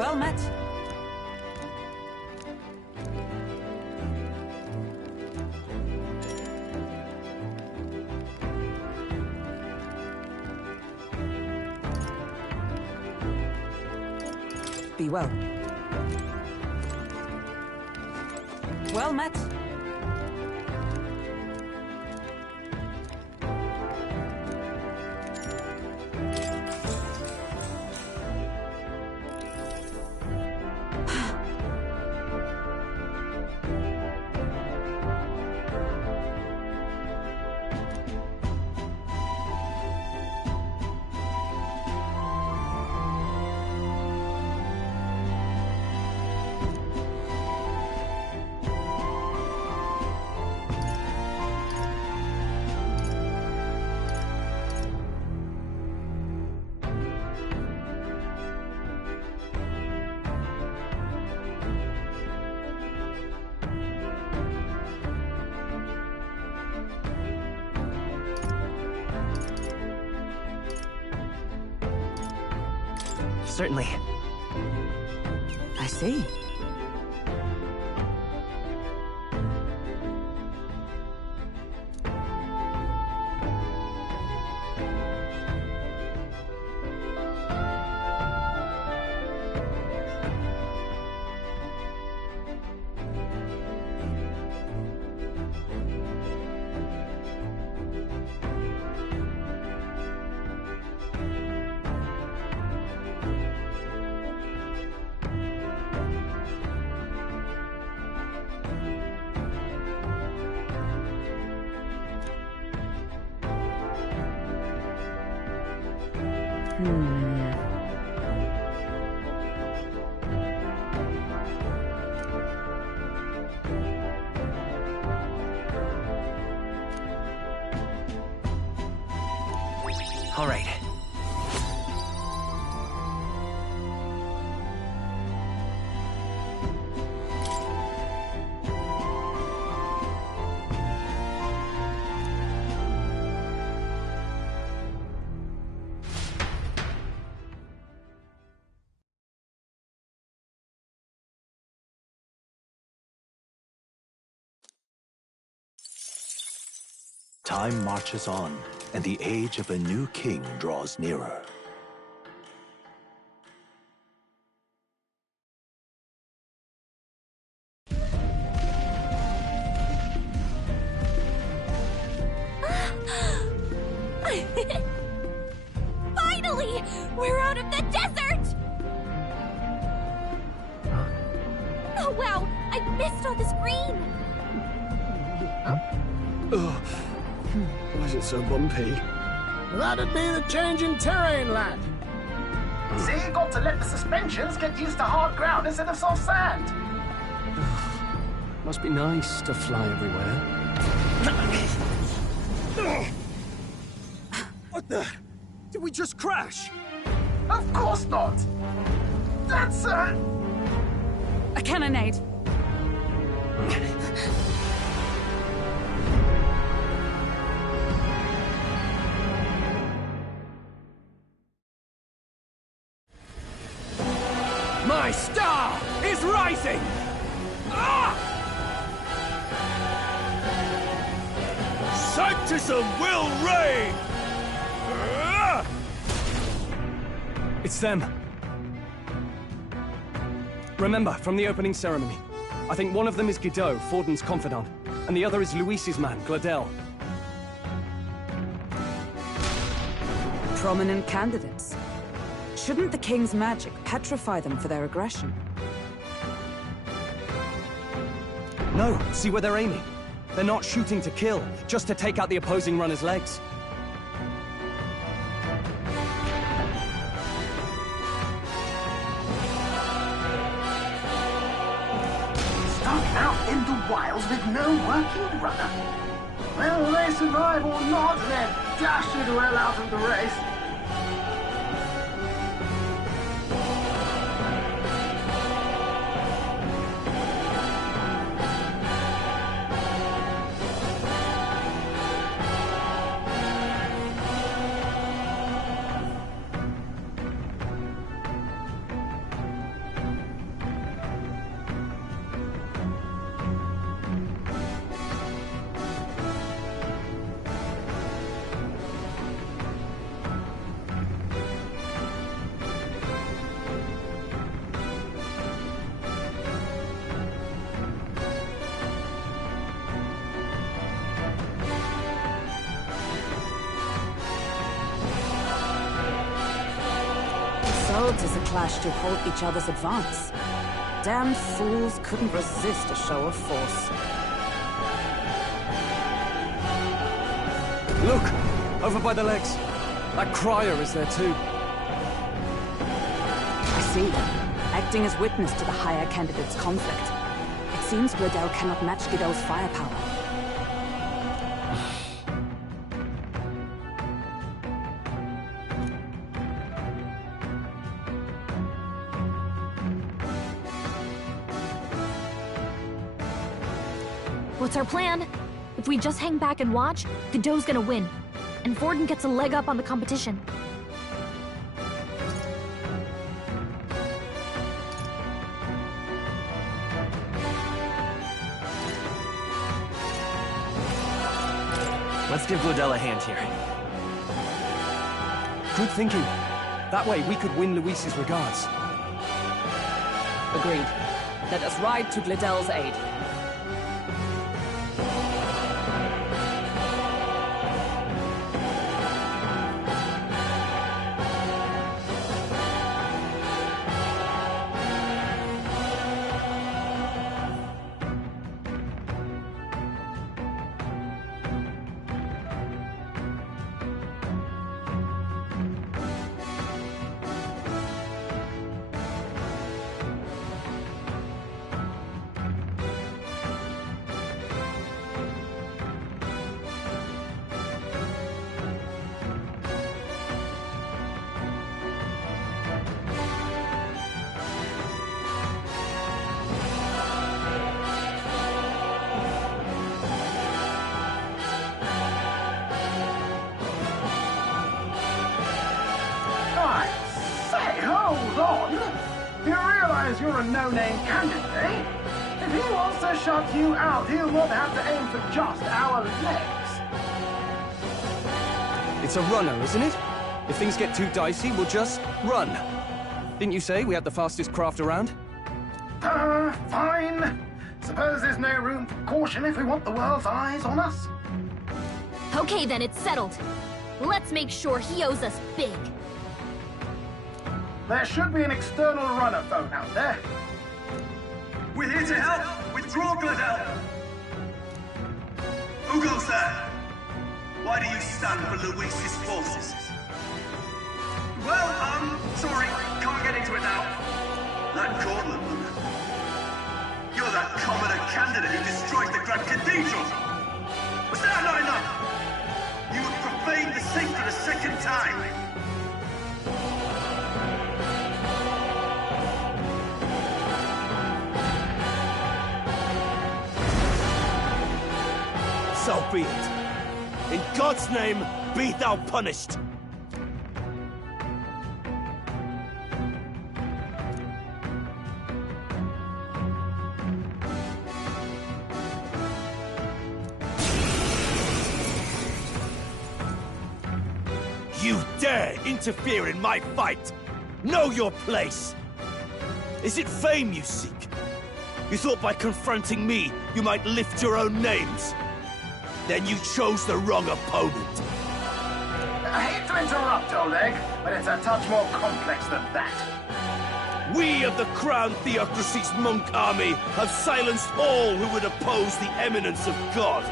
Well met. Be well. Well met. Certainly. I see. All right. Time marches on, and the age of a new king draws nearer. Finally! We're out of the desert! Oh wow, I missed all this green! Ugh. Why is it so bumpy? That'd be the change in terrain, lad. See, you got to let the suspensions get used to hard ground instead of soft sand. Must be nice to fly everywhere. What the? Did we just crash? Of course not. That's a cannonade. My star is rising! Ah! Sanctism will reign! Ah! It's them. Remember, from the opening ceremony, I think one of them is Guido, Forden's confidant, and the other is Luis's man, Gladel. Prominent candidates. Shouldn't the king's magic petrify them for their aggression? No, see where they're aiming. They're not shooting to kill, just to take out the opposing runner's legs. Stuck out in the wilds with no working runner. Will they survive or not, then dash it well out of the race. worlds as a clash to halt each other's advance. Damn fools couldn't resist a show of force. Look! Over by the legs. That crier is there too. I see. Acting as witness to the higher candidate's conflict. It seems Glidell cannot match Godot's firepower. What's our plan? If we just hang back and watch, Godot's gonna win. And Forden gets a leg up on the competition. Let's give Glidell a hand here. Good thinking. That way we could win Luis's regards. Agreed. Let us ride to Glidell's aid. You're a no-name candidate. If he wants to shut you out, he'll not have to aim for just our legs. It's a runner, isn't it? If things get too dicey, we'll just run. Didn't you say we had the fastest craft around? Fine. Suppose there's no room for caution if we want the world's eyes on us? Okay then, it's settled. Let's make sure he owes us big. There should be an external runner phone out there. We're here to help! Withdraw, Glidell! Who goes there? Why do you stand for Luis's forces? Well, sorry, can't get into it now. That Cortland one. You're that commoner candidate who destroyed the Grand Cathedral! Was that not enough? You have profaned the sacred a second time! So be it. In God's name, be thou punished. You dare interfere in my fight! Know your place! Is it fame you seek? You thought by confronting me, you might lift your own names? Then you chose the wrong opponent. I hate to interrupt, Oleg, but it's a touch more complex than that. We of the Crown Theocracy's monk army have silenced all who would oppose the eminence of God.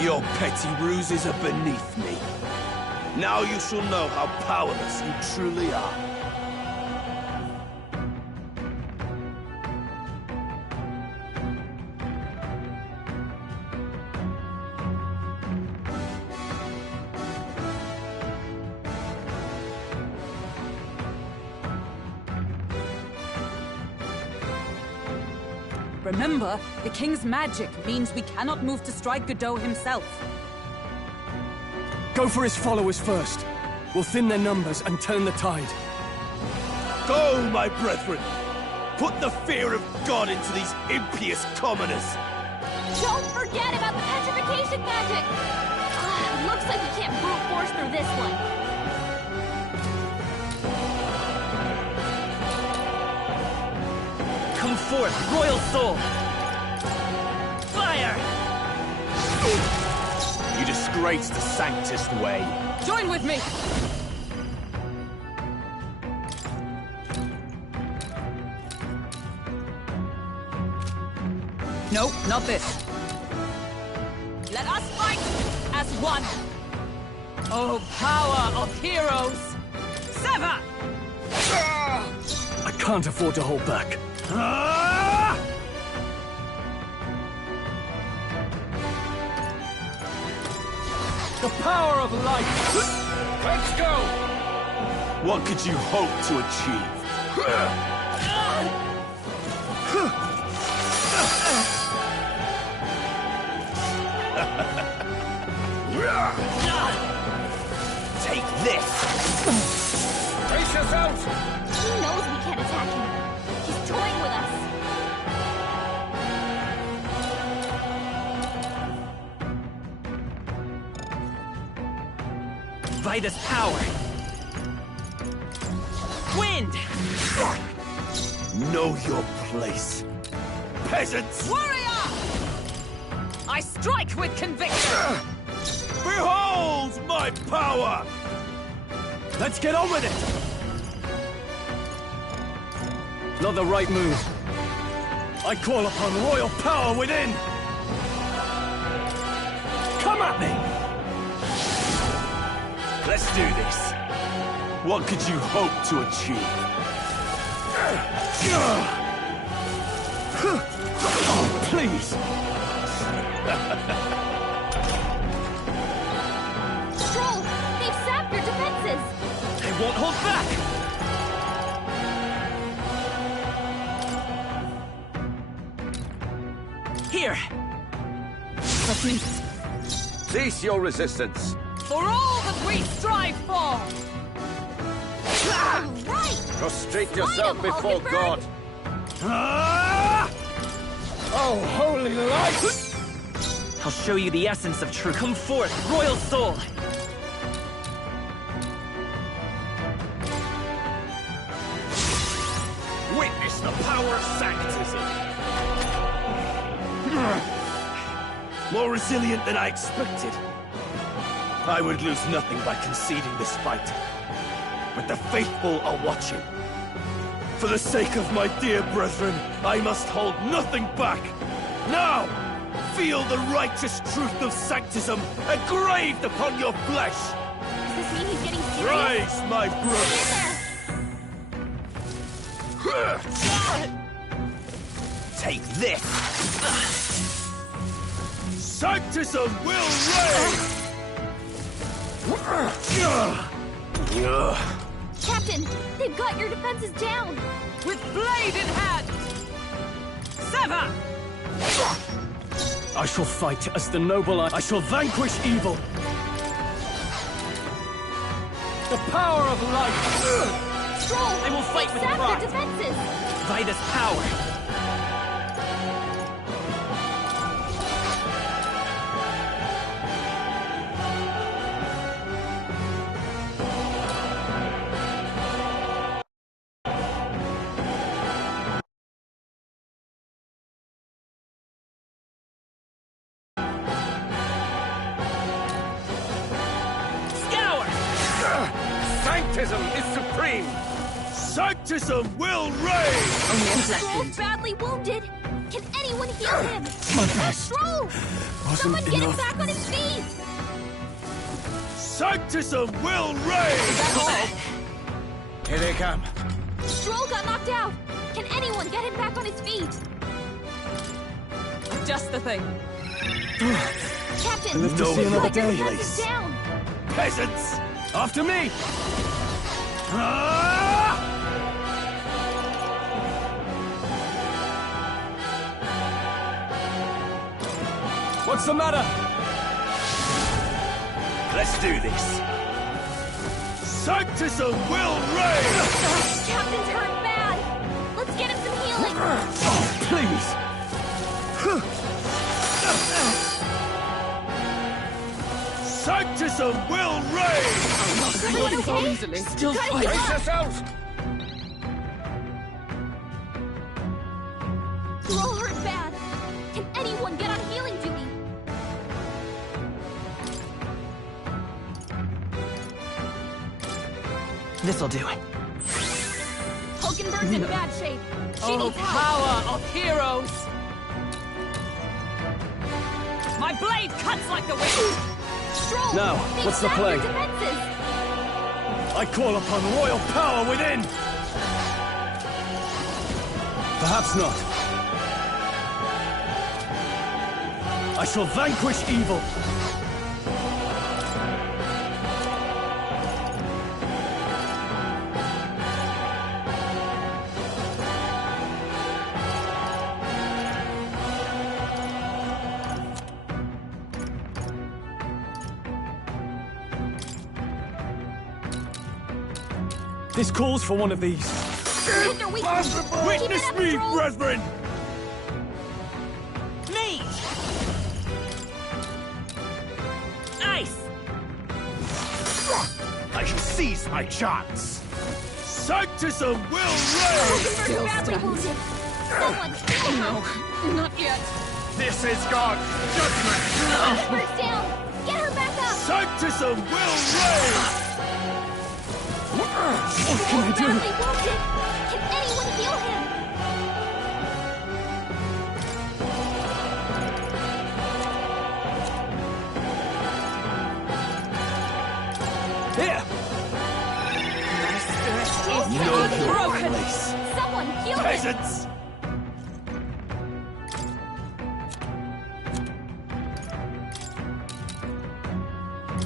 Your petty ruses are beneath me. Now you shall know how powerless you truly are. Remember, the King's magic means we cannot move to strike Godot himself. Go for his followers first. We'll thin their numbers and turn the tide. Go, my brethren! Put the fear of God into these impious commoners! Don't forget about the petrification magic! Looks like we can't brute force through this one. Come forth, Royal Soul! Fire! You degrades the sanctest way. Join with me! No, not this. Let us fight as one! Oh, power of heroes! Sever! I can't afford to hold back. The power of light! Let's go! What could you hope to achieve? Take this! Brace yourselves! He knows we can't attack him. He's toying with us. Vitus power. Wind! Know your place. Peasants! Warrior! I strike with conviction! Behold my power! Let's get on with it! Not the right move. I call upon royal power within! Come at me! Let's do this. What could you hope to achieve? Oh, please! Stroll! They've sapped your defenses! I won't hold back! Here! Please. Cease your resistance. For all that we strive for! Right! Prostrate yourself before God. Oh, holy light! I'll show you the essence of truth. Come forth, royal soul! Witness the power of sanctism! More resilient than I expected. I would lose nothing by conceding this fight. But the faithful are watching. For the sake of my dear brethren, I must hold nothing back. Now, feel the righteous truth of sanctism engraved upon your flesh. Does this mean he's getting serious? Rise, my brothers. Take this. Sanctism will reign. Captain, they've got your defenses down! With blade in hand! Sever! I shall fight as the noble I shall vanquish evil! The power of light! Stroll! I will fight they've with sapped pride. your defenses! Vitus power. Sanctism is supreme! Sanctism will reign! Stroll's badly wounded! Can anyone heal him? My best Stroll! Someone get him back on his feet! Sanctism will reign! Here they come. Stroll got knocked out! Can anyone get him back on his feet? Just the thing. Captain, live to No see another got your day. defenses down! Peasants! After me! What's the matter? Let's do this. Sanctism will reign! Captain's hurt bad! Let's get him some healing! Oh, please! Sanctism will reign! Everyone okay? Still Gotta fight. heal Brace up. yourselves! Stroll hurt bad! Can anyone get on healing duty? This'll do. Hulkenberg's in bad shape. She needs help. Power of heroes! My blade cuts like the wind! Stroll! Now, what's the play? Defenses. I call upon royal power within! Perhaps not. I shall vanquish evil! This calls for one of these. Hit their weakness. Witness me, brethren! Me! Ice! I shall seize my chance! Sanctism will reign! Hulkenberg's badly wounded. Someone heal him. No, not yet. This is God's judgment! Hulkenberg's down. Get her back up. Sanctism will reign! What can I do? Badly wounded. Can anyone heal him? Here! Stroll's broken. Someone heal him. Peasants!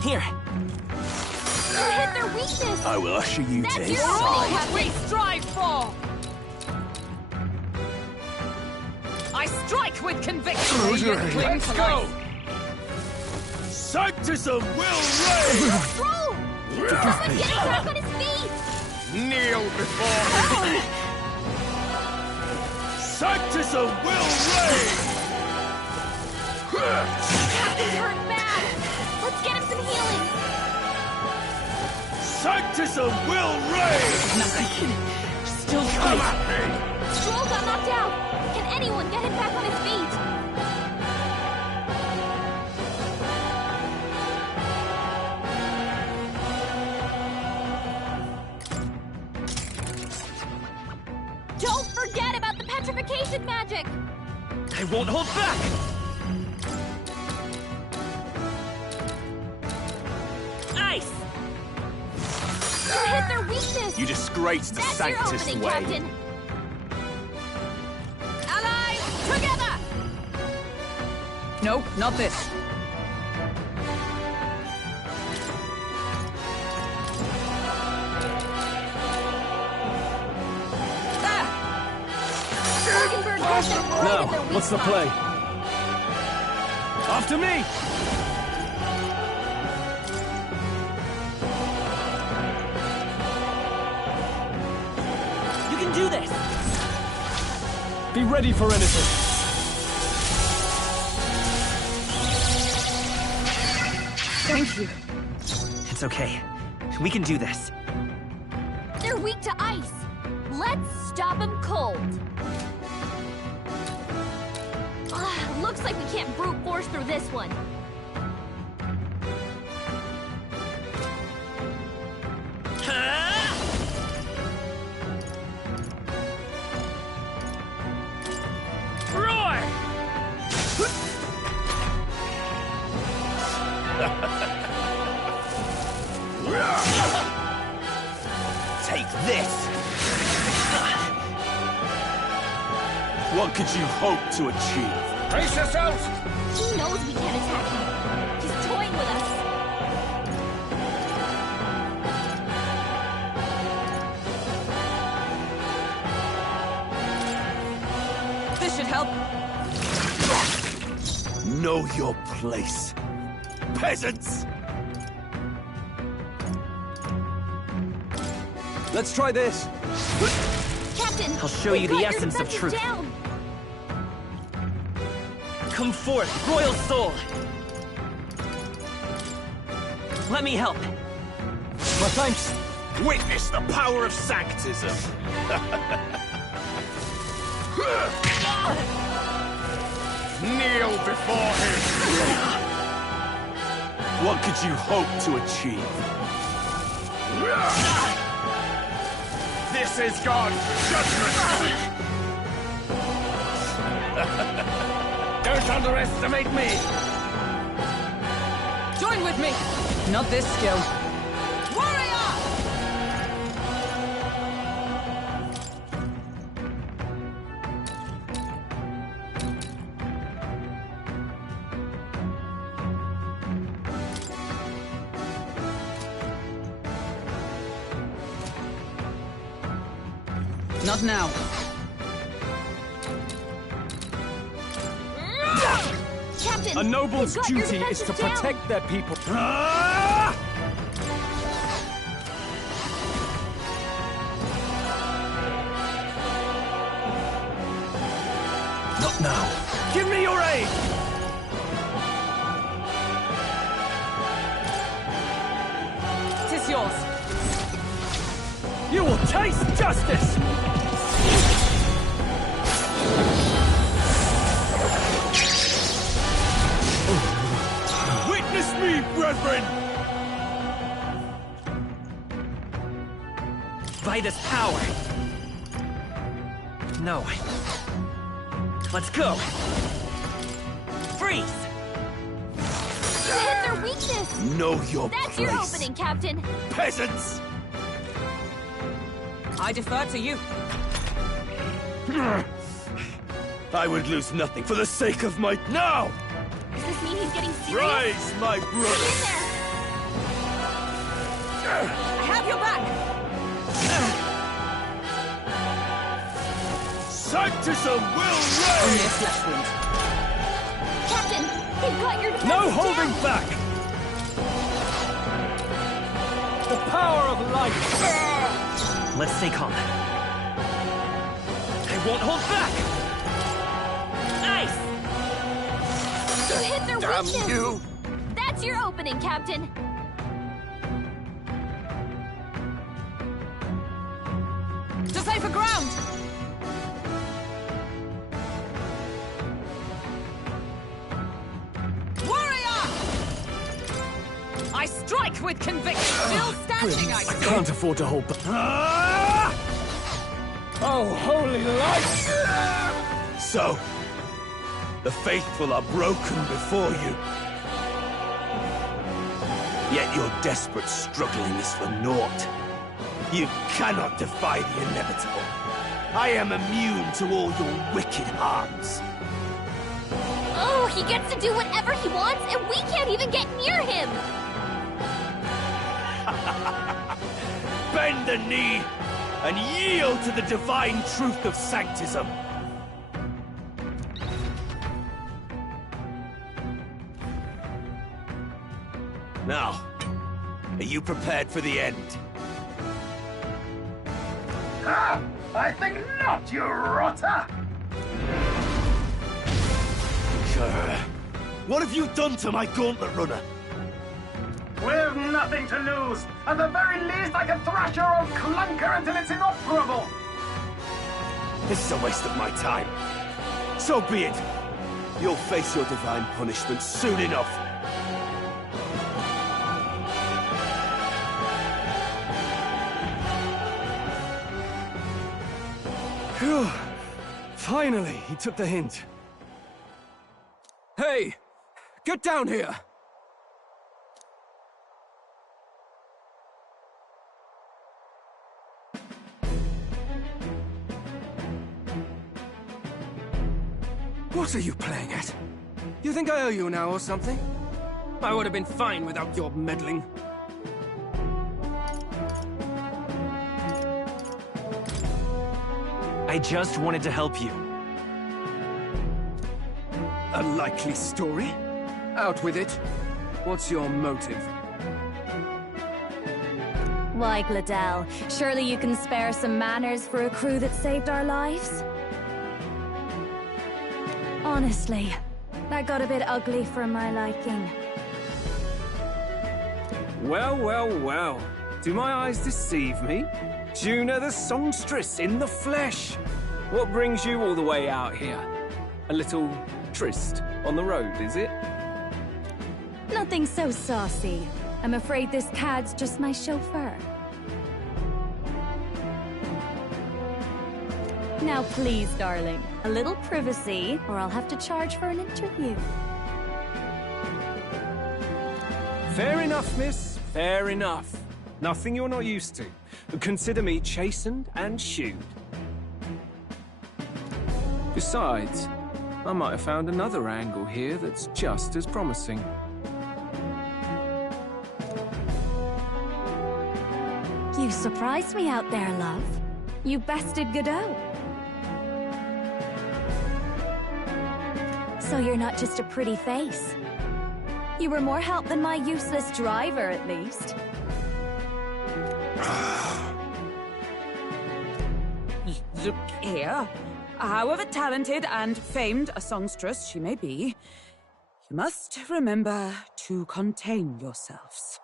Here. You hit their weakness. I will usher you That's to his your only side. weapon. We strive for! I strike with conviction! Let's go! Sanctism will reign! Stroll! Someone get him back on his feet. Kneel before him! Sanctism will reign! Captain's hurt bad. Let's get him some healing. Sanctism will reign! Still Come fight! at me! Stroll got knocked out. Can anyone get him back on his feet? Don't forget about the petrification magic. I won't hold back! Ice! You hit their weakness. You disgrace the That's your Sanctus opening, way. Captain. Allies, together! Nope, not this. Hulkenberg has them right Now, at their weak what's the spot. play? After me! You can do this! Be ready for anything! Thank you. It's okay. We can do this. They're weak to ice. Let's stop them cold. Looks like we can't brute force through this one. Roar! Take this! What could you hope to achieve? Brace yourselves! He knows we can't attack him. He's toying with us. This should help. Know your place, peasants! Let's try this! Captain, I'll show we you got the your essence of defenses truth. Down. Come forth, royal soul! Let me help. My thanks! Witness the power of Sanctism! Kneel before him! What could you hope to achieve? This is God's judgment! Don't underestimate me! Join with me! Not this skill. Warrior! Not now. Captain! A noble's you've got your duty is to defenses down. protect their people. Not now. Give me your aid! Tis yours. You will taste justice! Witness me, brethren! By this power. No. Let's go. Freeze! You hit their weakness! Know your That's place. your opening, Captain! Peasants! I defer to you. I would lose nothing for the sake of my... Now! Does this mean he's getting serious? Rise, my brother! I have your back! Sanctism will Only a reign! flesh wound. Captain, they've got your defenses No holding down. back! The power of light! Let's stay calm. I won't hold back! Nice! You hit their Damn weakness! you! That's your opening, Captain! To safer ground! Warrior! I strike with conviction! Still standing, I see! Can't afford to hold back. Oh, holy light! So, the faithful are broken before you. Yet your desperate struggling is for naught. You cannot defy the inevitable. I am immune to all your wicked harms. Oh, he gets to do whatever he wants, and we can't even get near him! Bend the knee and yield to the divine truth of sanctism. Now, are you prepared for the end? Ah, I think not, you rotter! What have you done to my gauntlet runner? We've nothing to lose. At the very least, I can thrash your old clunker until it's inoperable. This is a waste of my time. So be it. You'll face your divine punishment soon enough. Phew. Finally, he took the hint. Hey! Get down here! What are you playing at? You think I owe you now or something? I would have been fine without your meddling. I just wanted to help you. A likely story? Out with it. What's your motive? Why, Gladell, surely you can spare some manners for a crew that saved our lives? Honestly, that got a bit ugly for my liking. Well, well, well. Do my eyes deceive me? Juna the songstress in the flesh. What brings you all the way out here? A little tryst on the road, is it? Nothing so saucy. I'm afraid this cad's just my chauffeur. Now please, darling, a little privacy, or I'll have to charge for an interview. Fair enough, miss. Fair enough. Nothing you're not used to. Consider me chastened and shooed. Besides, I might have found another angle here that's just as promising. You surprised me out there, love. You bested Godot. So you're not just a pretty face. You were more help than my useless driver, at least. Look here. However talented and famed a songstress she may be, you must remember to contain yourselves.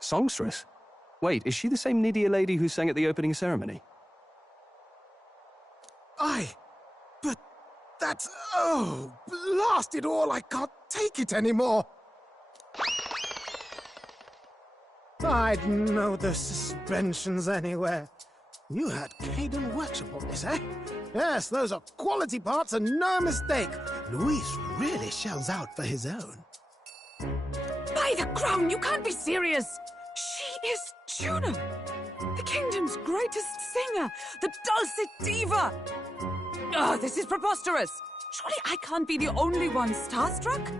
Songstress? Wait, is she the same Nydia lady who sang at the opening ceremony? Aye, but that's... oh, blast it all, I can't take it anymore. I'd know the suspensions anywhere. You had Caden workshop on this, eh? Yes, those are quality parts and no mistake. Luis really shells out for his own. By the crown, you can't be serious! She is Juno, the kingdom's greatest singer, the dulcet diva! Oh, this is preposterous! Surely I can't be the only one starstruck?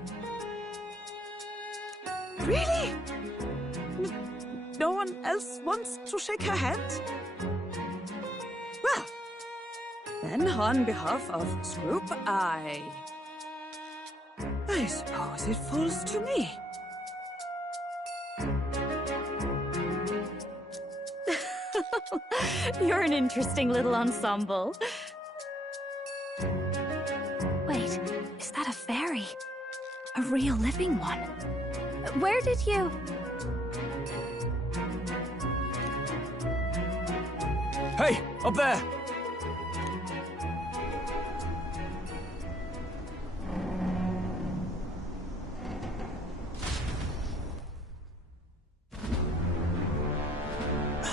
Really? No one else wants to shake her hand? Well, then on behalf of Swoop, I suppose it falls to me. You're an interesting little ensemble. Wait, is that a fairy? A real living one? Where did you... Hey, up there!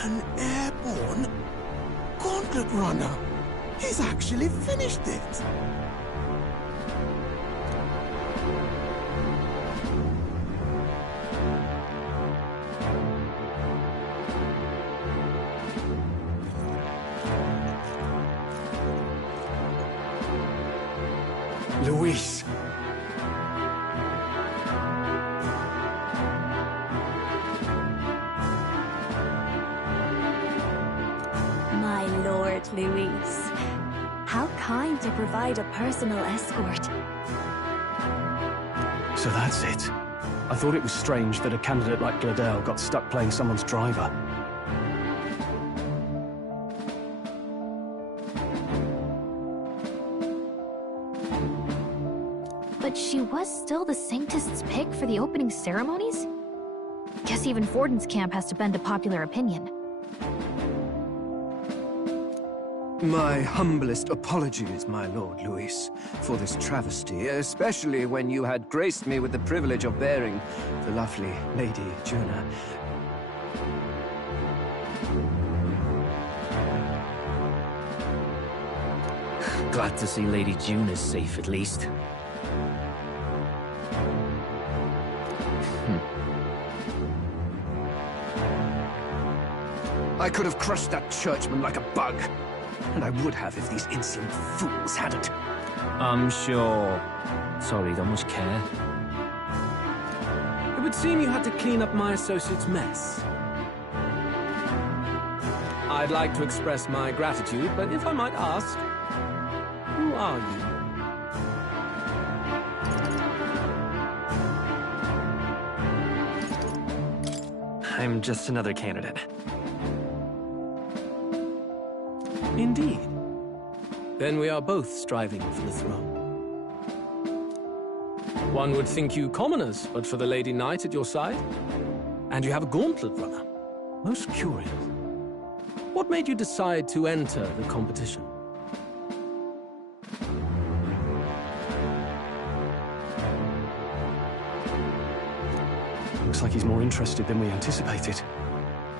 An airborne gauntlet runner. He's actually finished it. Luis. My lord, Luis. How kind to provide a personal escort. So that's it. I thought it was strange that a candidate like Gladel got stuck playing someone's driver. But she was still the Sanctist's pick for the opening ceremonies? Guess even Forden's camp has to bend to popular opinion. My humblest apologies, my lord Luis, for this travesty, especially when you had graced me with the privilege of bearing the lovely Lady Juna. Glad to see Lady June is safe, at least. I could have crushed that churchman like a bug. And I would have if these insolent fools hadn't. I'm sure. Sorry, don't much care. It would seem you had to clean up my associate's mess. I'd like to express my gratitude, but if I might ask, who are you? I'm just another candidate. Indeed. Then we are both striving for the throne. One would think you commoners, but for the Lady Knight at your side. And you have a gauntlet runner. Most curious. What made you decide to enter the competition? Looks like he's more interested than we anticipated.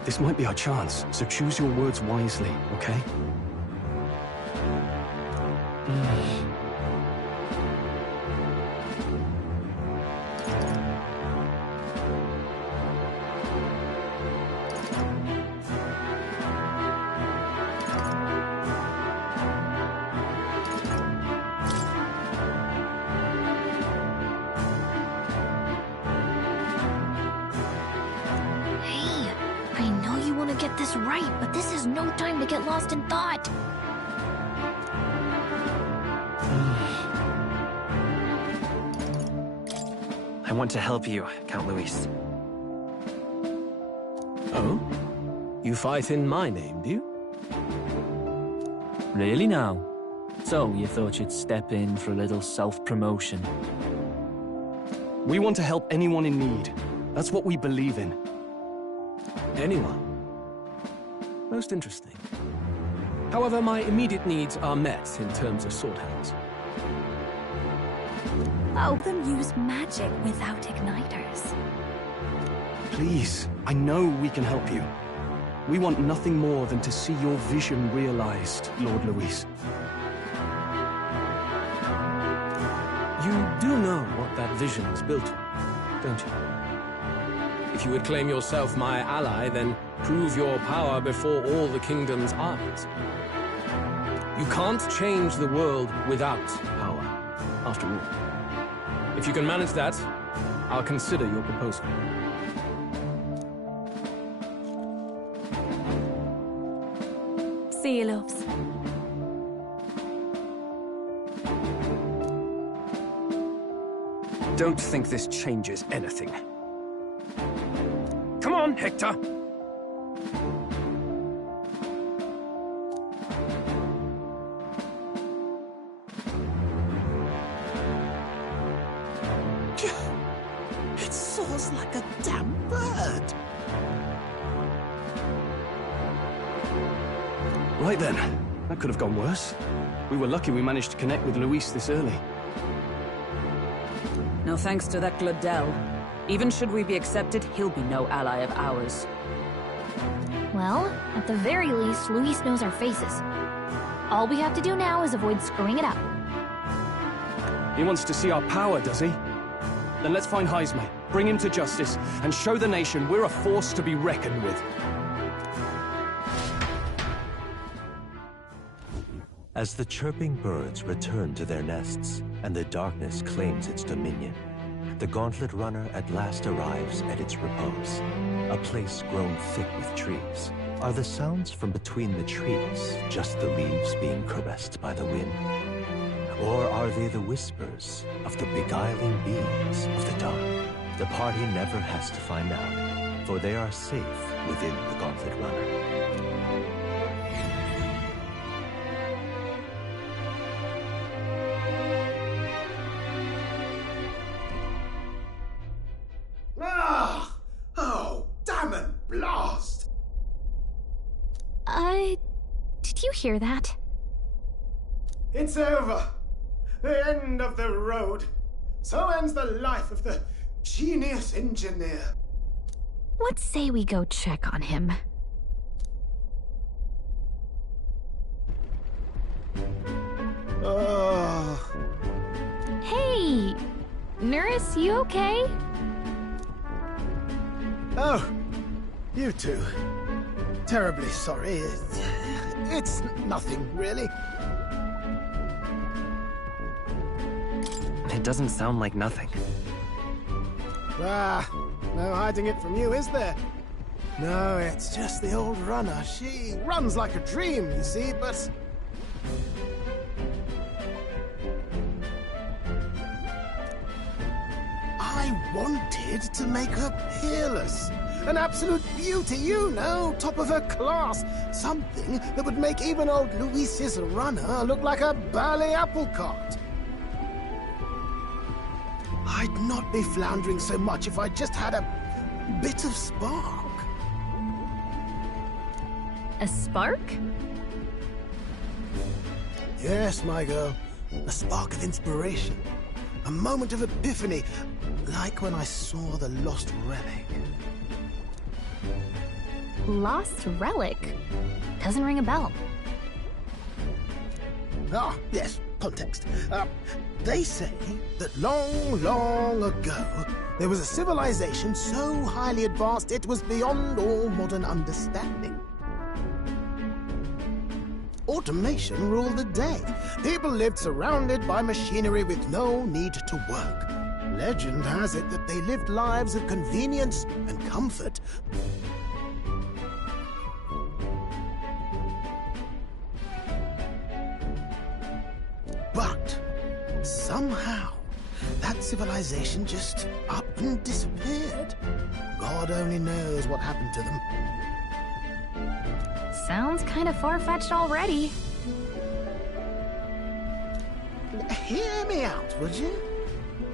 This might be our chance, so choose your words wisely, okay? Hey, I know you want to get this right, but this is no time to get lost in thought. I want to help you, Count Luis. Oh? You fight in my name, do you? Really now? So, you thought you'd step in for a little self-promotion? We want to help anyone in need. That's what we believe in. Anyone? Most interesting. However, my immediate needs are met in terms of sword hands. Oh, them use magic without igniters. Please, I know we can help you. We want nothing more than to see your vision realized, Lord Luis. You do know what that vision is built on, don't you? If you would claim yourself my ally, then prove your power before all the kingdom's eyes. You can't change the world without power, after all. If you can manage that, I'll consider your proposal. See you, loves. Don't think this changes anything. Come on, Hector! It soars like a damn bird. Right then. That could have gone worse. We were lucky we managed to connect with Luis this early. No thanks to that Gladel. Even should we be accepted, he'll be no ally of ours. Well, at the very least, Luis knows our faces. All we have to do now is avoid screwing it up. He wants to see our power, does he? Then let's find Heisme, bring him to justice, and show the nation we're a force to be reckoned with. As the chirping birds return to their nests and the darkness claims its dominion, the Gauntlet Runner at last arrives at its repose, a place grown thick with trees. Are the sounds from between the trees just the leaves being caressed by the wind? Or are they the whispers of the beguiling beings of the dark? The party never has to find out, for they are safe within the Gauntlet Runner. Oh, damn it, blast! Did you hear that? It's over. The end of the road. So ends the life of the genius engineer. Let's say we go check on him. Oh. Hey! Nurse, you okay? Oh, you two. Terribly sorry. It's nothing, really. It doesn't sound like nothing. Ah, no hiding it from you, is there? No, it's just the old runner. She runs like a dream, you see, but... I wanted to make her peerless. An absolute beauty, you know, top of her class. Something that would make even old Luis's runner look like a burly apple cart. I'd not be floundering so much if I just had a bit of spark. A spark? Yes, my girl. A spark of inspiration. A moment of epiphany, like when I saw the lost relic. Lost relic? Doesn't ring a bell. Ah, yes, context. They say that long, long ago, there was a civilization so highly advanced it was beyond all modern understanding. Automation ruled the day. People lived surrounded by machinery with no need to work. Legend has it that they lived lives of convenience and comfort. But somehow, that civilization just up and disappeared. God only knows what happened to them. Sounds kind of far-fetched already. Hear me out, would you?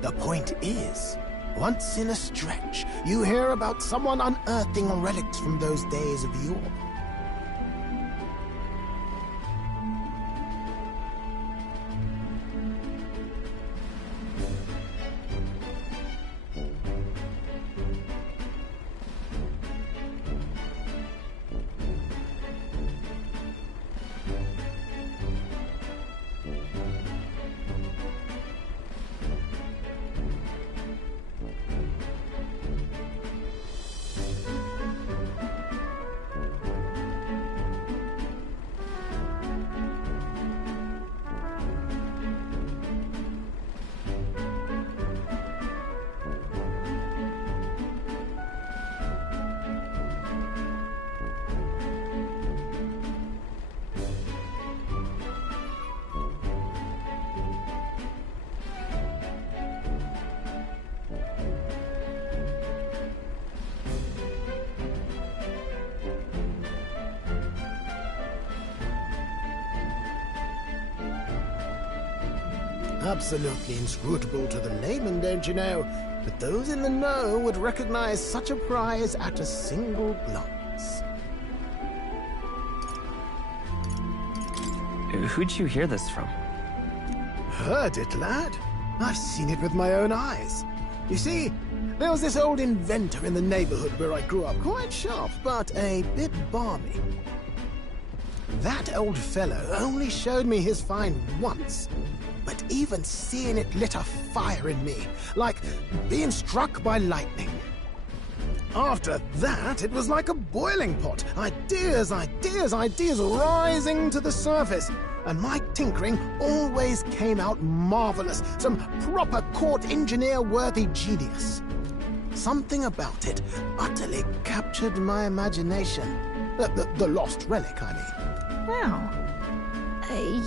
The point is, once in a stretch, you hear about someone unearthing relics from those days of yore. Absolutely inscrutable to the layman, don't you know? But those in the know would recognize such a prize at a single glance. Who'd you hear this from? Heard it, lad. I've seen it with my own eyes. You see, there was this old inventor in the neighborhood where I grew up, quite sharp, but a bit balmy. That old fellow only showed me his find once, but even seeing it lit a fire in me, like being struck by lightning. After that, it was like a boiling pot. Ideas, ideas, ideas rising to the surface. And my tinkering always came out marvelous. Some proper court engineer-worthy genius. Something about it utterly captured my imagination. The lost relic, I mean. Wow.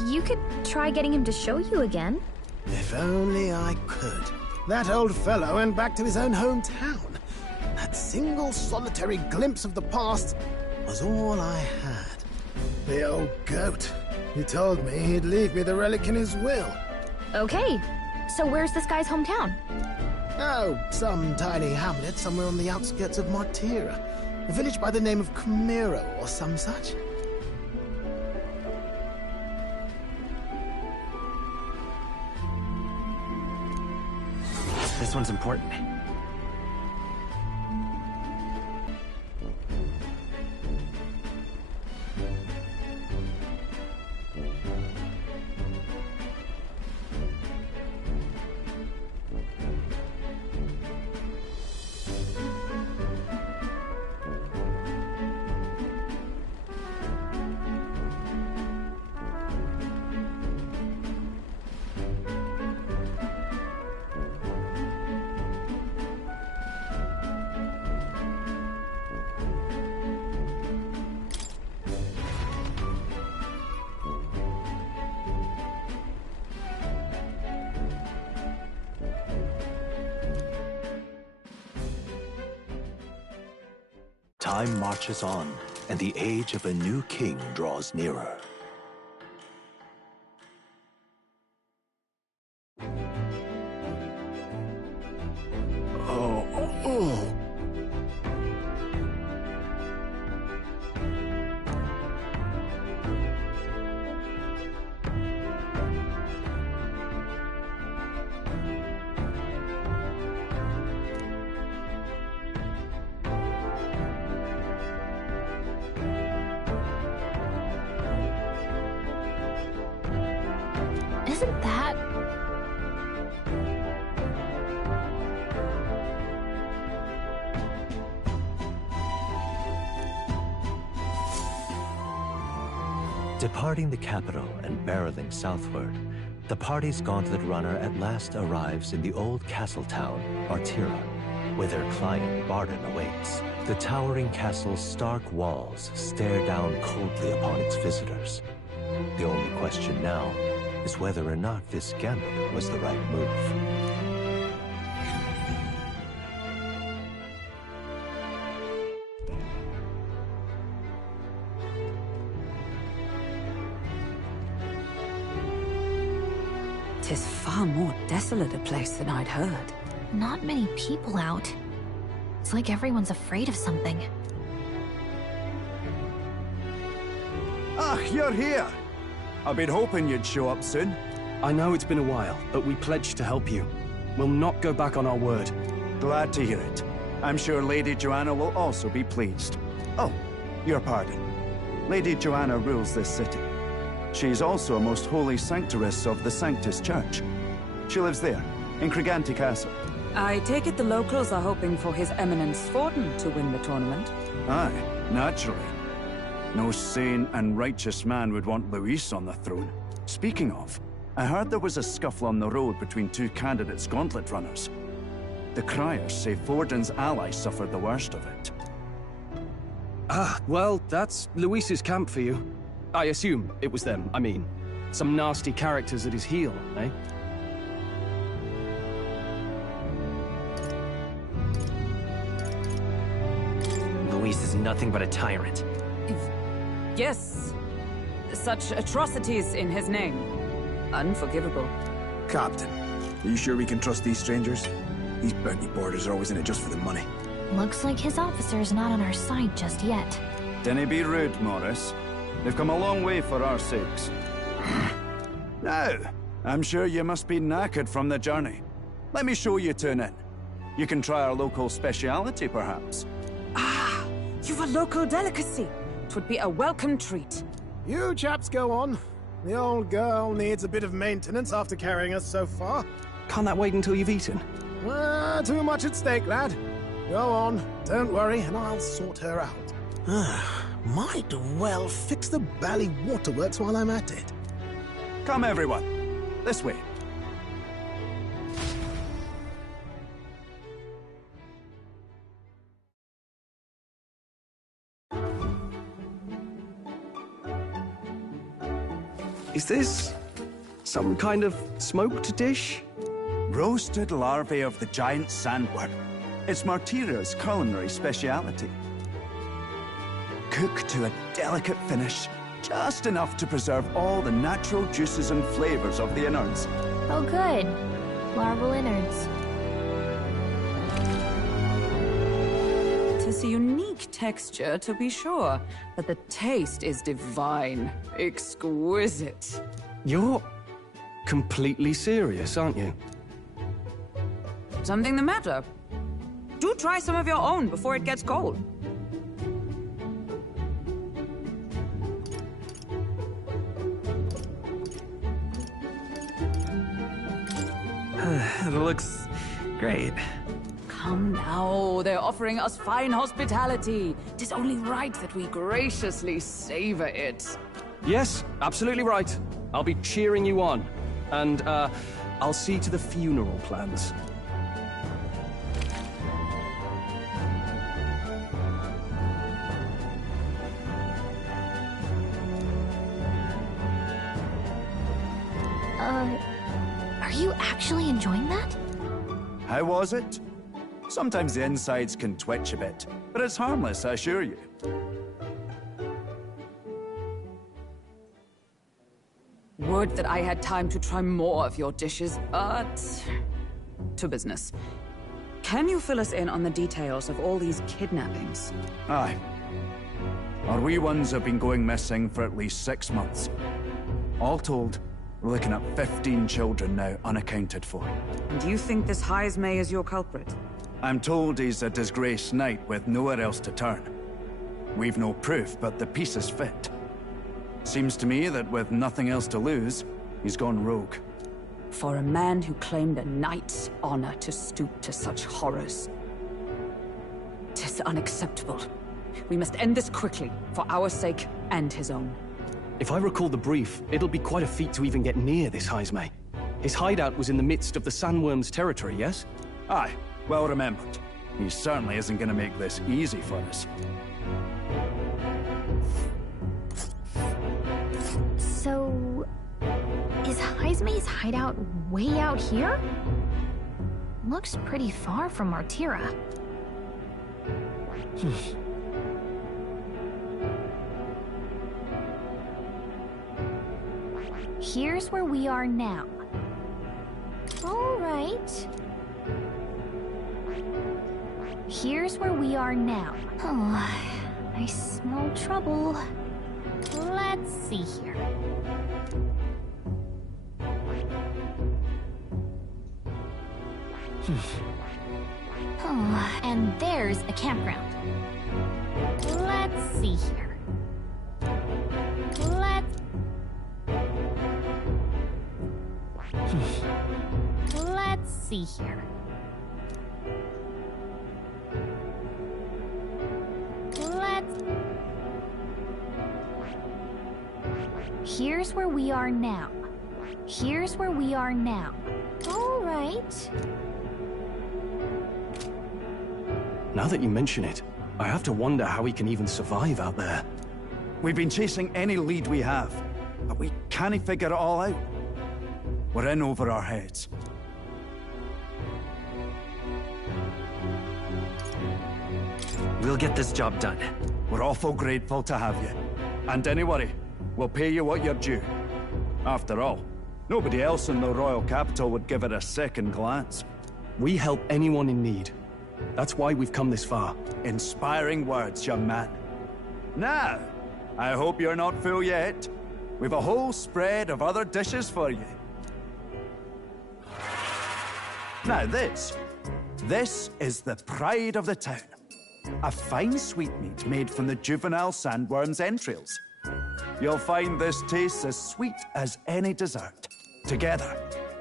You could try getting him to show you again. If only I could. That old fellow went back to his own hometown. That single solitary glimpse of the past was all I had. The old goat. He told me he'd leave me the relic in his will. Okay, so where's this guy's hometown? Oh, some tiny hamlet somewhere on the outskirts of Martira. A village by the name of Camiro or some such. This one's important. Time marches on, and the age of a new king draws nearer. Oh. Isn't that... Departing the capital and barreling southward, the party's gauntlet runner at last arrives in the old castle town, Artira, where their client Barden awaits. The towering castle's stark walls stare down coldly upon its visitors. The only question now is whether or not this gambit was the right move. Tis far more desolate a place than I'd heard. Not many people out. It's like everyone's afraid of something. Ah, you're here! I've been hoping you'd show up soon. I know it's been a while, but we pledged to help you. We'll not go back on our word. Glad to hear it. I'm sure Lady Joanna will also be pleased. Oh, your pardon. Lady Joanna rules this city. She's also a most holy sanctoress of the Sanctus Church. She lives there, in Criganti Castle. I take it the locals are hoping for His Eminence Forden to win the tournament? Aye, naturally. No sane and righteous man would want Luis on the throne. Speaking of, I heard there was a scuffle on the road between two candidates gauntlet runners. The criers say Forden's allies suffered the worst of it. Ah, well, that's Luis's camp for you. I assume it was them, I mean. Some nasty characters at his heel, eh? Luis is nothing but a tyrant. Yes. Such atrocities in his name. Unforgivable. Captain, are you sure we can trust these strangers? These bounty boarders are always in it just for the money. Looks like his officer's not on our side just yet. Dinna be rude, Morris. They've come a long way for our sakes. Now, I'm sure you must be knackered from the journey. Let me show you to an inn. You can try our local speciality, perhaps. Ah, you've a local delicacy. It would be a welcome treat. You chaps go on. The old girl needs a bit of maintenance after carrying us so far. Can't that wait until you've eaten? Too much at stake, lad. Go on, don't worry, and I'll sort her out. Might well fix the bally waterworks while I'm at it. Come, everyone. This way. Is this some kind of smoked dish? Roasted larvae of the giant sandworm. It's Martira's culinary speciality. Cooked to a delicate finish, just enough to preserve all the natural juices and flavors of the innards. Oh good. Larval innards. Tis a unique texture, to be sure, but the taste is divine. Exquisite. You're completely serious, aren't you? Something the matter? Do try some of your own before it gets cold. It looks great. Come now, they're offering us fine hospitality. 'Tis only right that we graciously savor it. Yes, absolutely right. I'll be cheering you on. And, I'll see to the funeral plans. Are you actually enjoying that? How was it? Sometimes the insides can twitch a bit, but it's harmless, I assure you. Would that I had time to try more of your dishes, but... to business. Can you fill us in on the details of all these kidnappings? Aye. Our wee ones have been going missing for at least 6 months. All told, we're looking at 15 children now unaccounted for. And you think this Heismay is your culprit? I'm told he's a disgraced knight with nowhere else to turn. We've no proof, but the pieces fit. Seems to me that with nothing else to lose, He's gone rogue. For a man who claimed a knight's honor to stoop to such horrors. 'Tis unacceptable. We must end this quickly, for our sake and his own. If I recall the brief, it'll be quite a feat to even get near this Heisme. His hideout was in the midst of the Sandworm's territory, yes? Aye, well remembered. He certainly isn't going to make this easy for us. So... is Heisme's hideout way out here? Looks pretty far from Martira. Here's where we are now. All right. Here's where we are now. Oh, I smell trouble. Let's see here. Oh, and there's a campground. Let's see here. Let's see here. Here's where we are now. Here's where we are now. All right. Now that you mention it, I have to wonder how he can even survive out there. We've been chasing any lead we have, but we can't figure it all out. We're in over our heads. We'll get this job done. We're awful grateful to have you. And don't worry, we'll pay you what you're due. After all, nobody else in the royal capital would give it a second glance. We help anyone in need. That's why we've come this far. Inspiring words, young man. Now, I hope you're not full yet. We've a whole spread of other dishes for you. Now this is the pride of the town. A fine sweetmeat made from the juvenile sandworm's entrails. You'll find this tastes as sweet as any dessert. Together,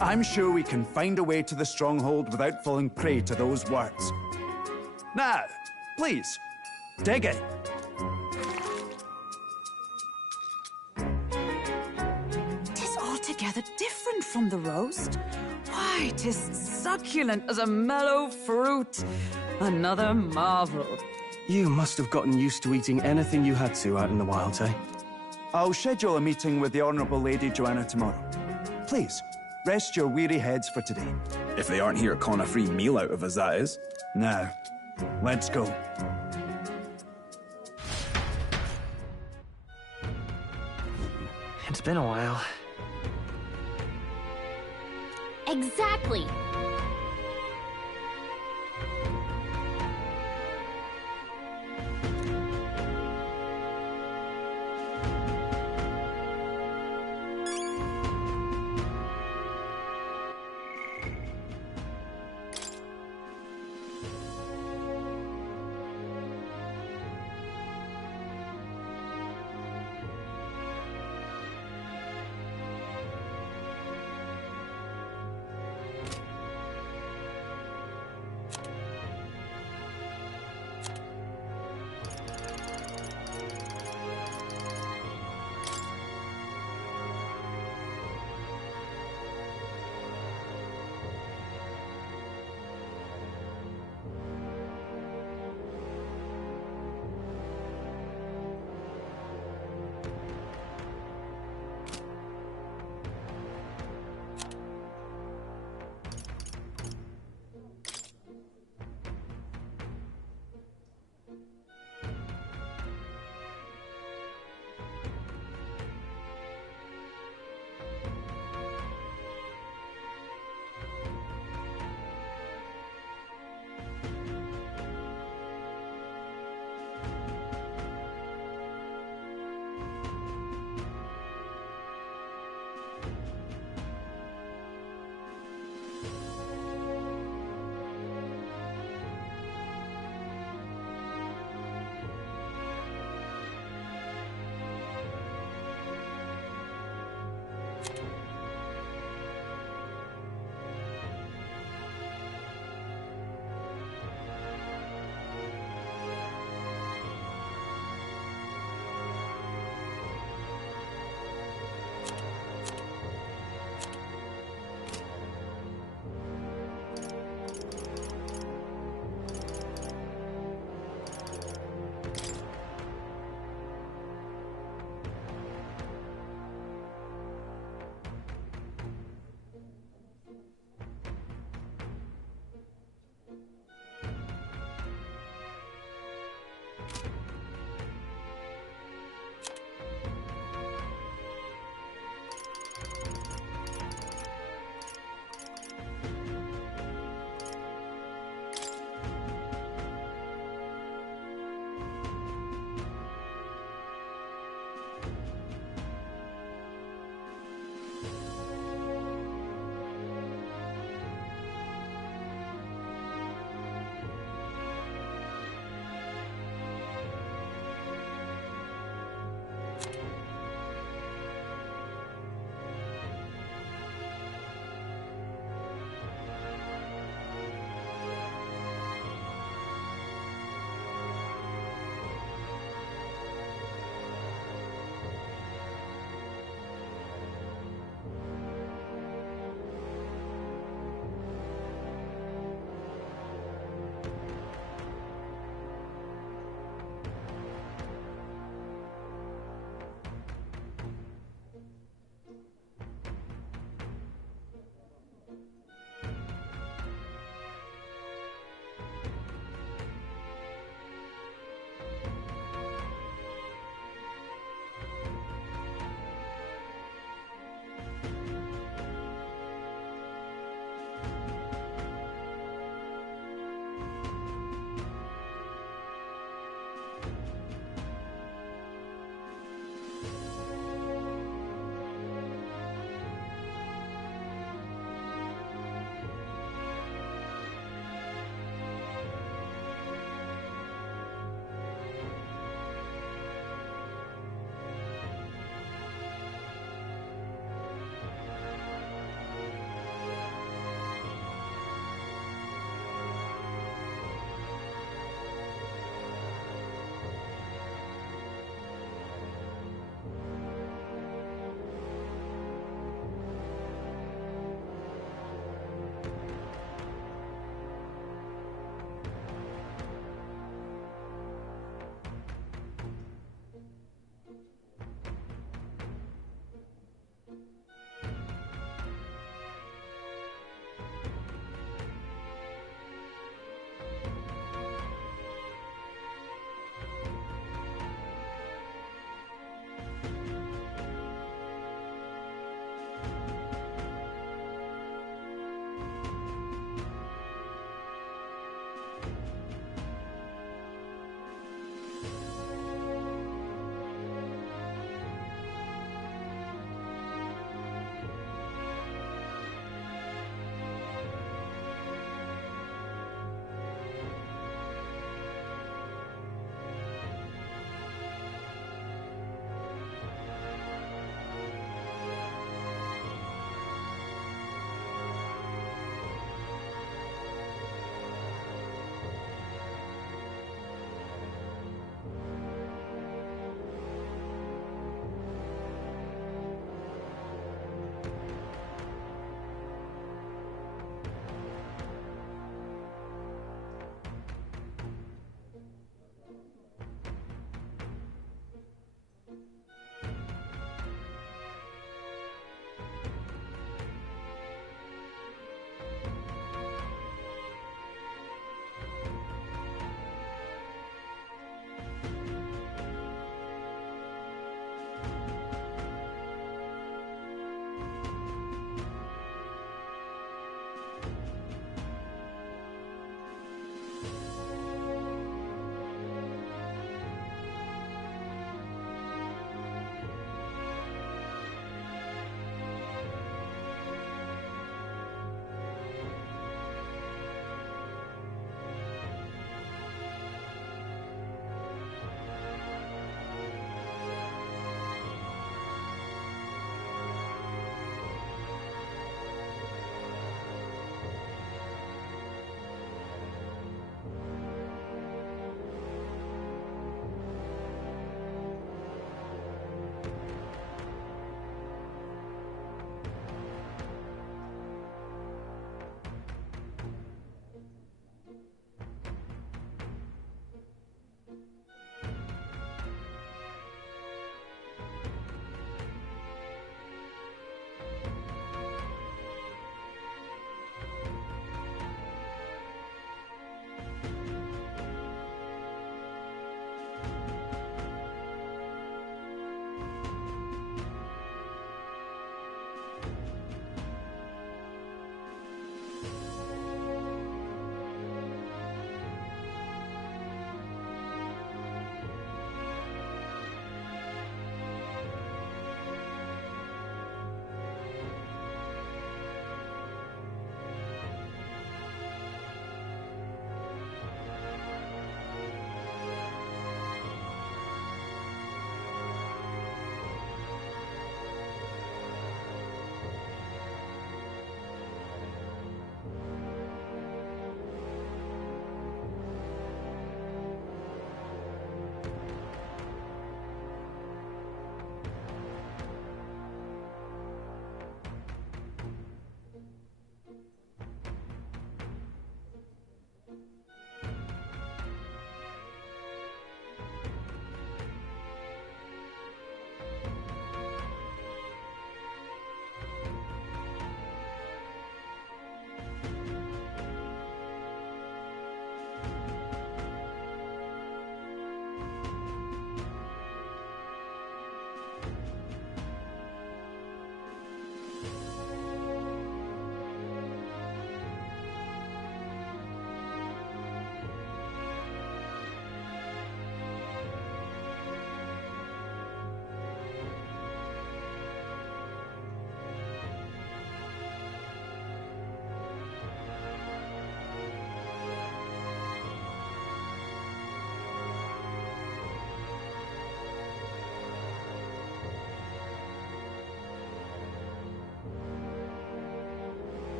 I'm sure we can find a way to the stronghold without falling prey to those words. Now, please, dig in. Tis altogether different from the roast. Why, 'tis succulent as a mellow fruit. Another marvel. You must have gotten used to eating anything you had to out in the wilds, eh? I'll schedule a meeting with the Honourable Lady Joanna tomorrow. Please, rest your weary heads for today. If they aren't here calling a free meal out of us, that is. Now, let's go. It's been a while. Exactly.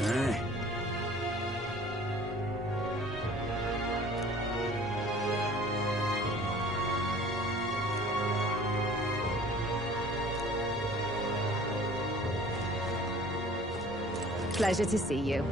Aye. Pleasure to see you.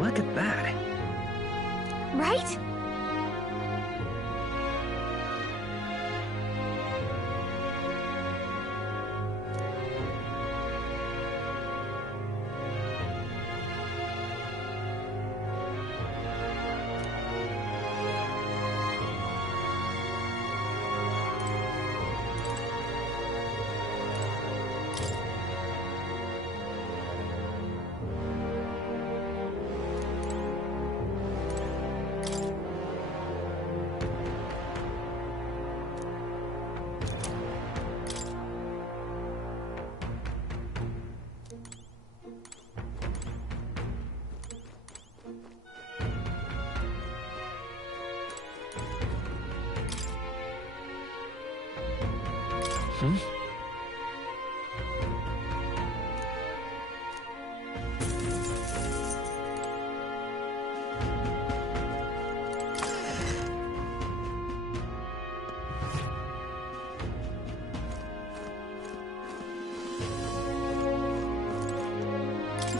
Look at that. Right?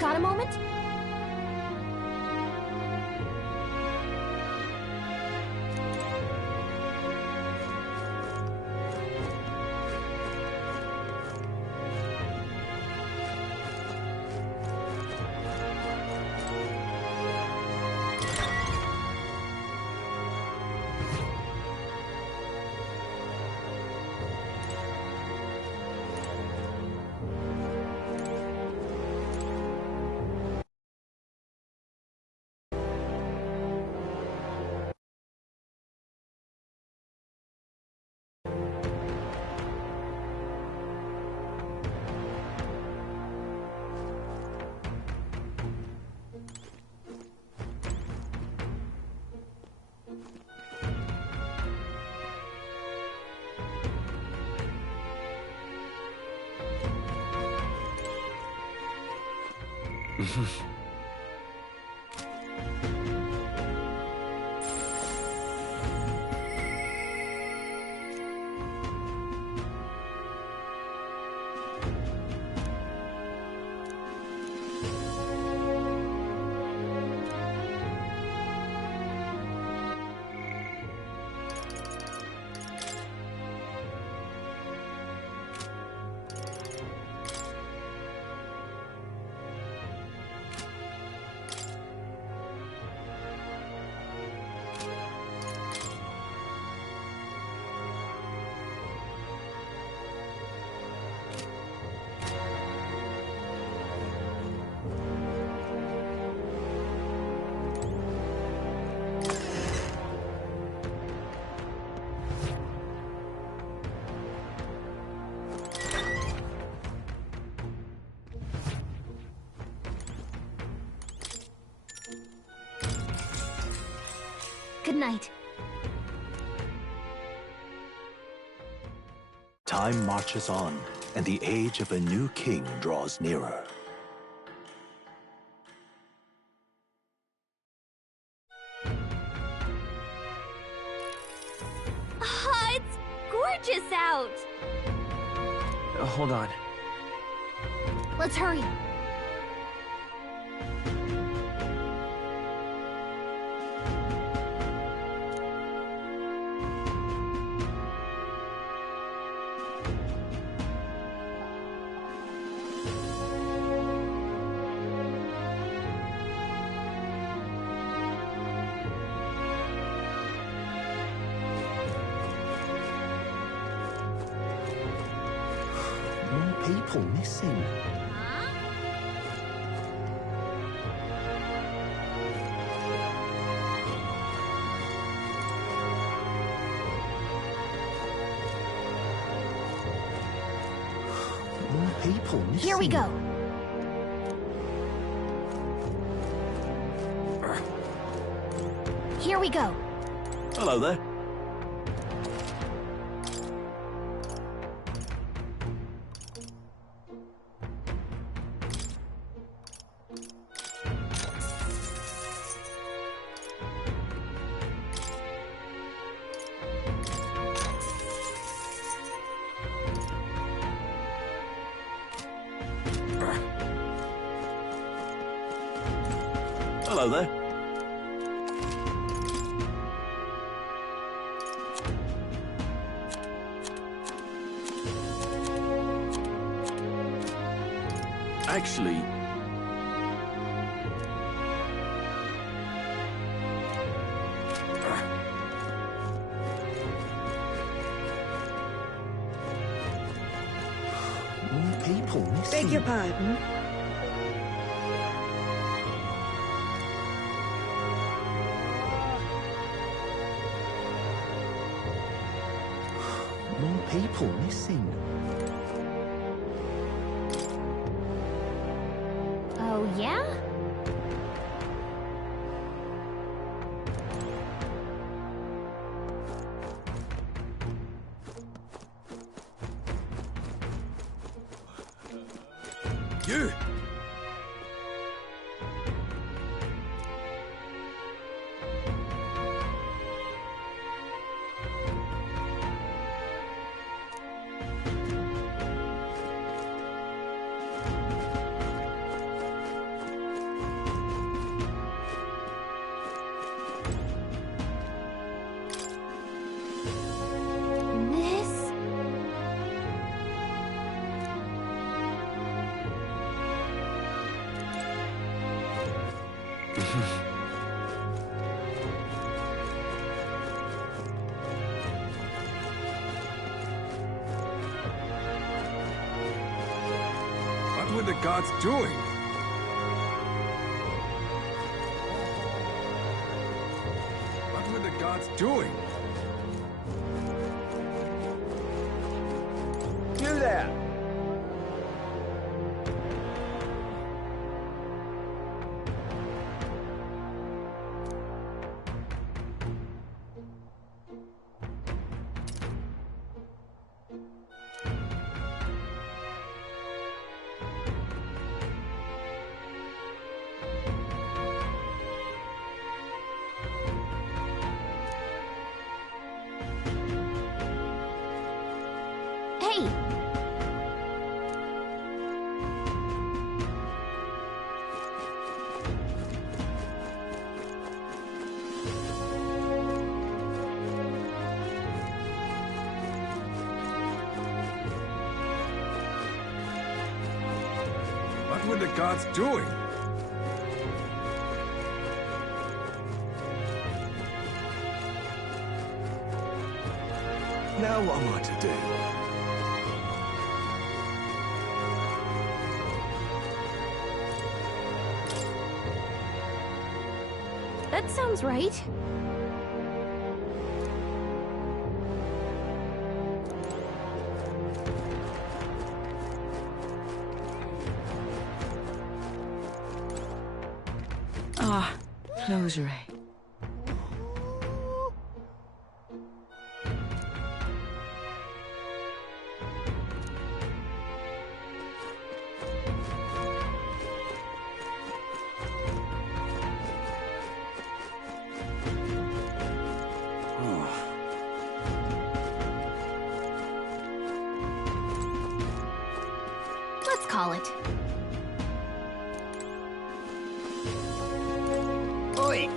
Got a moment? Good night. Time marches on, and the age of a new king draws nearer. gorgeous out! Hold on. Let's hurry. More people missing. More people missing. Here we go. Here we go. Hello there. Hello there. Actually... More people missing. Beg your pardon? More people missing. Oh, yeah? You! This... What were the gods doing? What were the gods doing? You there! Hey! What were the gods doing? Now what am I to do? That sounds right. Ah, closure. that. Oi!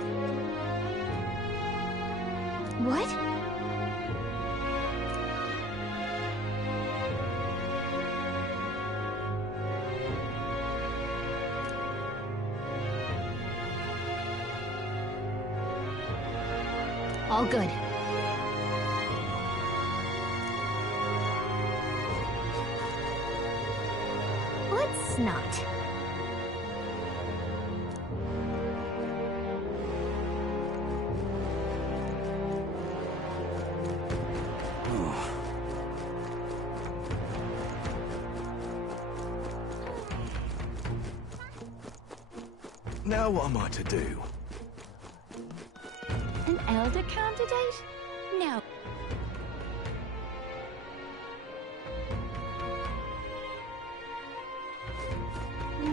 What? All good. Let's not. Now what am I to do? An elder candidate? No.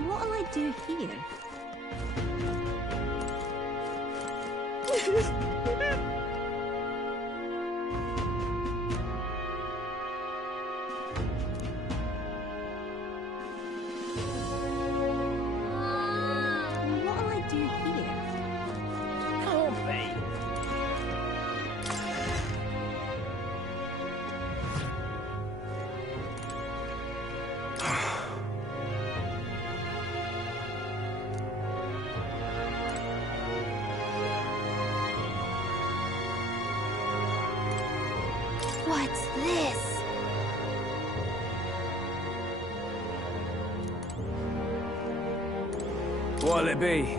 What'll I do here? What'll I do here? Can't be. What's this? What'll it be?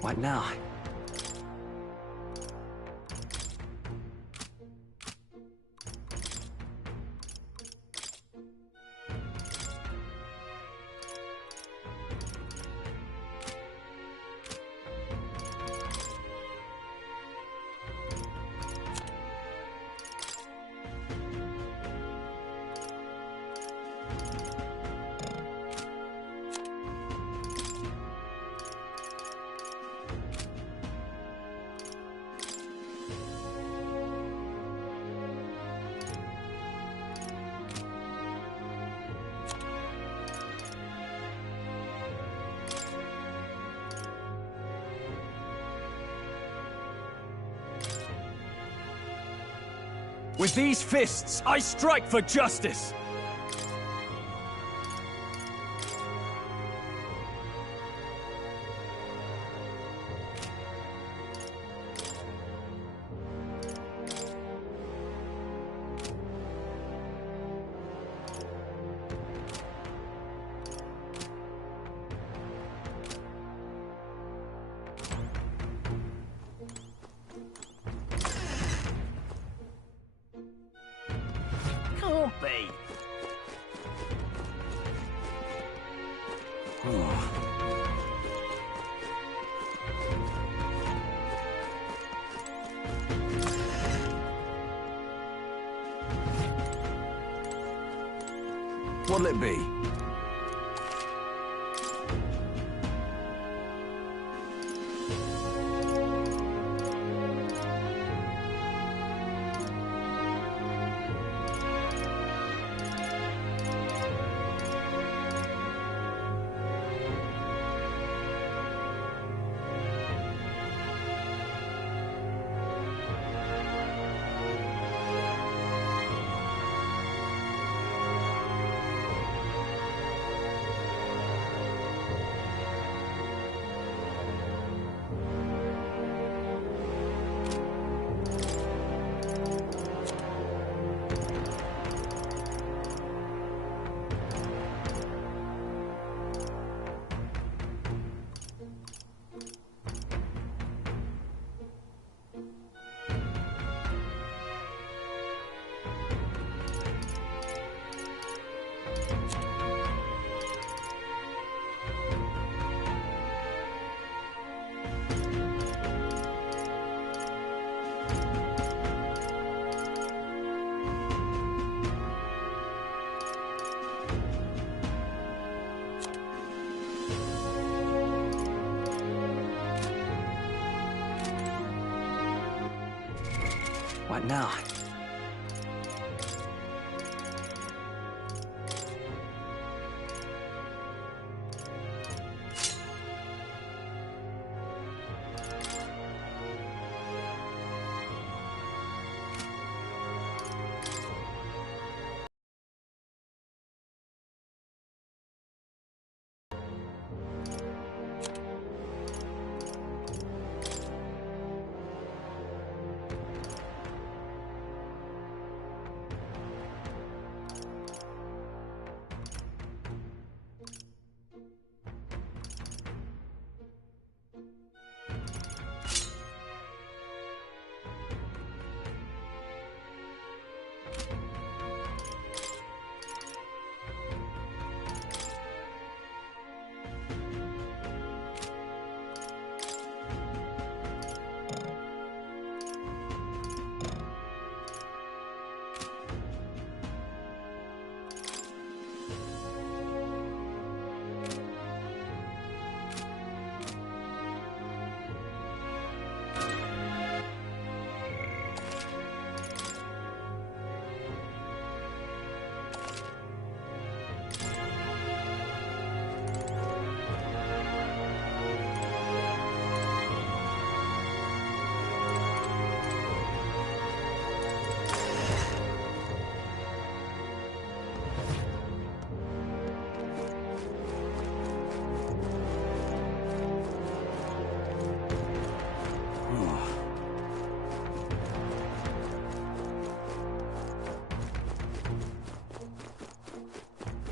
What now? With these fists, I strike for justice! Can't be. What'll it be? right now.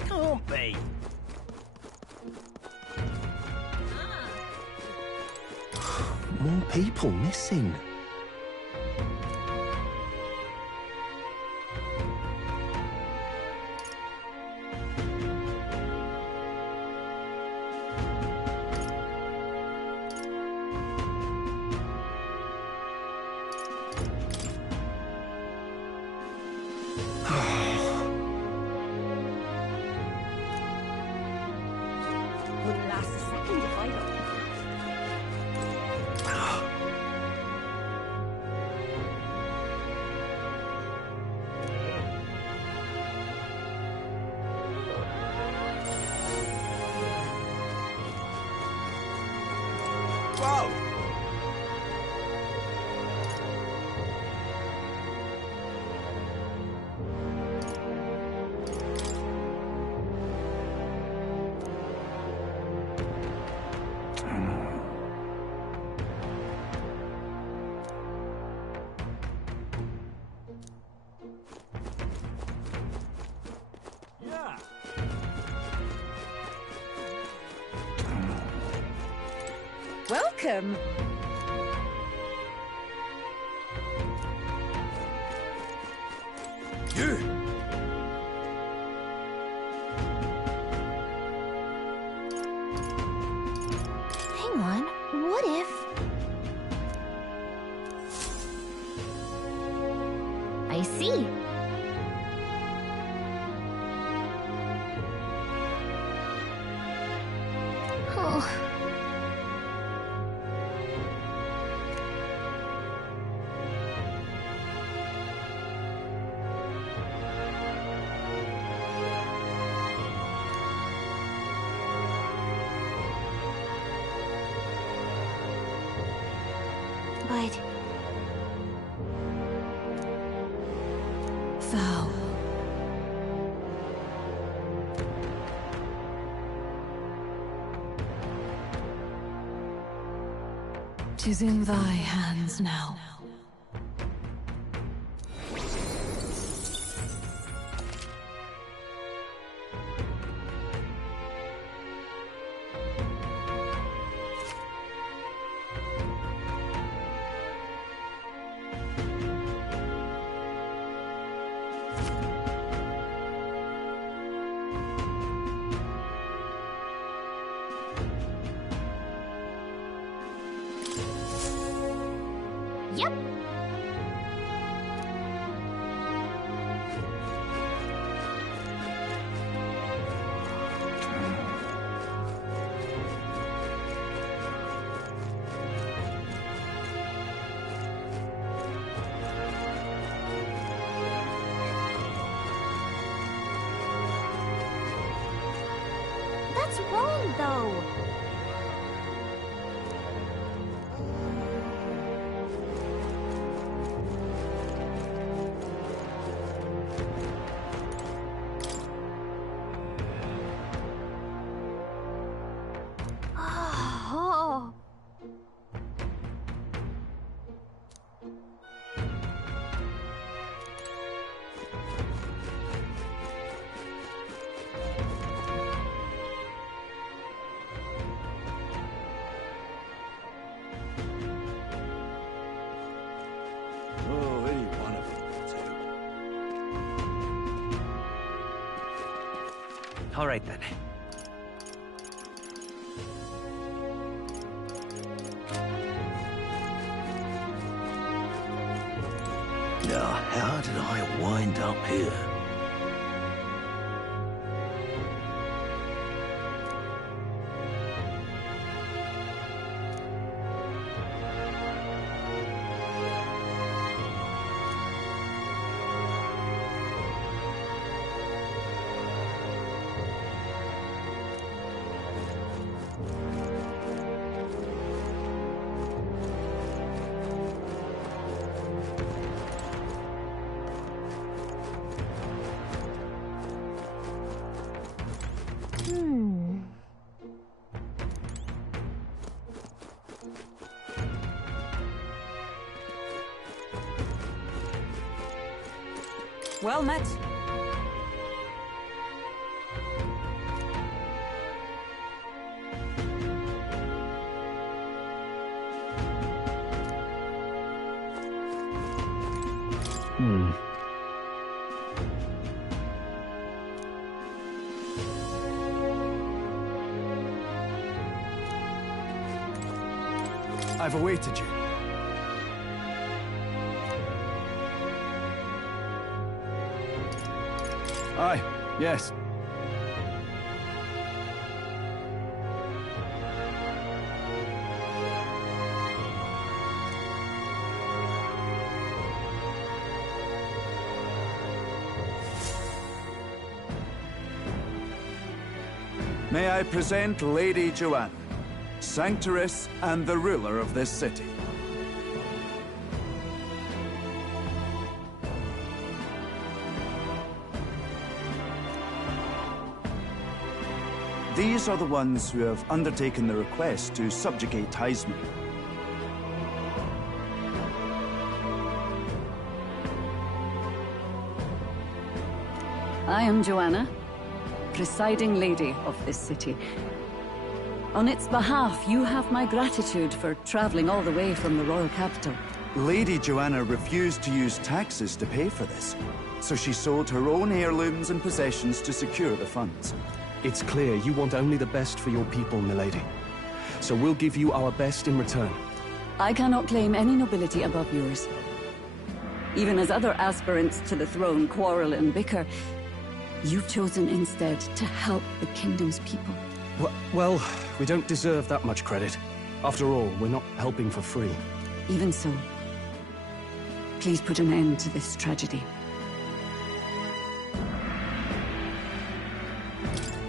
Can't be. More people missing. Wouldn't last a second if I don't. Whoa! Yeah. Welcome. You. Hang on, what if... I see. Oh. But... Thou. 'Tis in thy hands now. Yep. on, though. Oh. Oh, any one of them will do. All right, then. Now, how did I wind up here? Well met. I've awaited you. Aye, yes. May I present Lady Joanna, Sanctress and the ruler of this city. These are the ones who have undertaken the request to subjugate Heisman. I am Joanna, presiding lady of this city. On its behalf, you have my gratitude for traveling all the way from the royal capital. Lady Joanna refused to use taxes to pay for this, so she sold her own heirlooms and possessions to secure the funds. It's clear you want only the best for your people, milady. So we'll give you our best in return. I cannot claim any nobility above yours. Even as other aspirants to the throne quarrel and bicker, you've chosen instead to help the kingdom's people. Well, we don't deserve that much credit. After all, we're not helping for free. Even so, please put an end to this tragedy.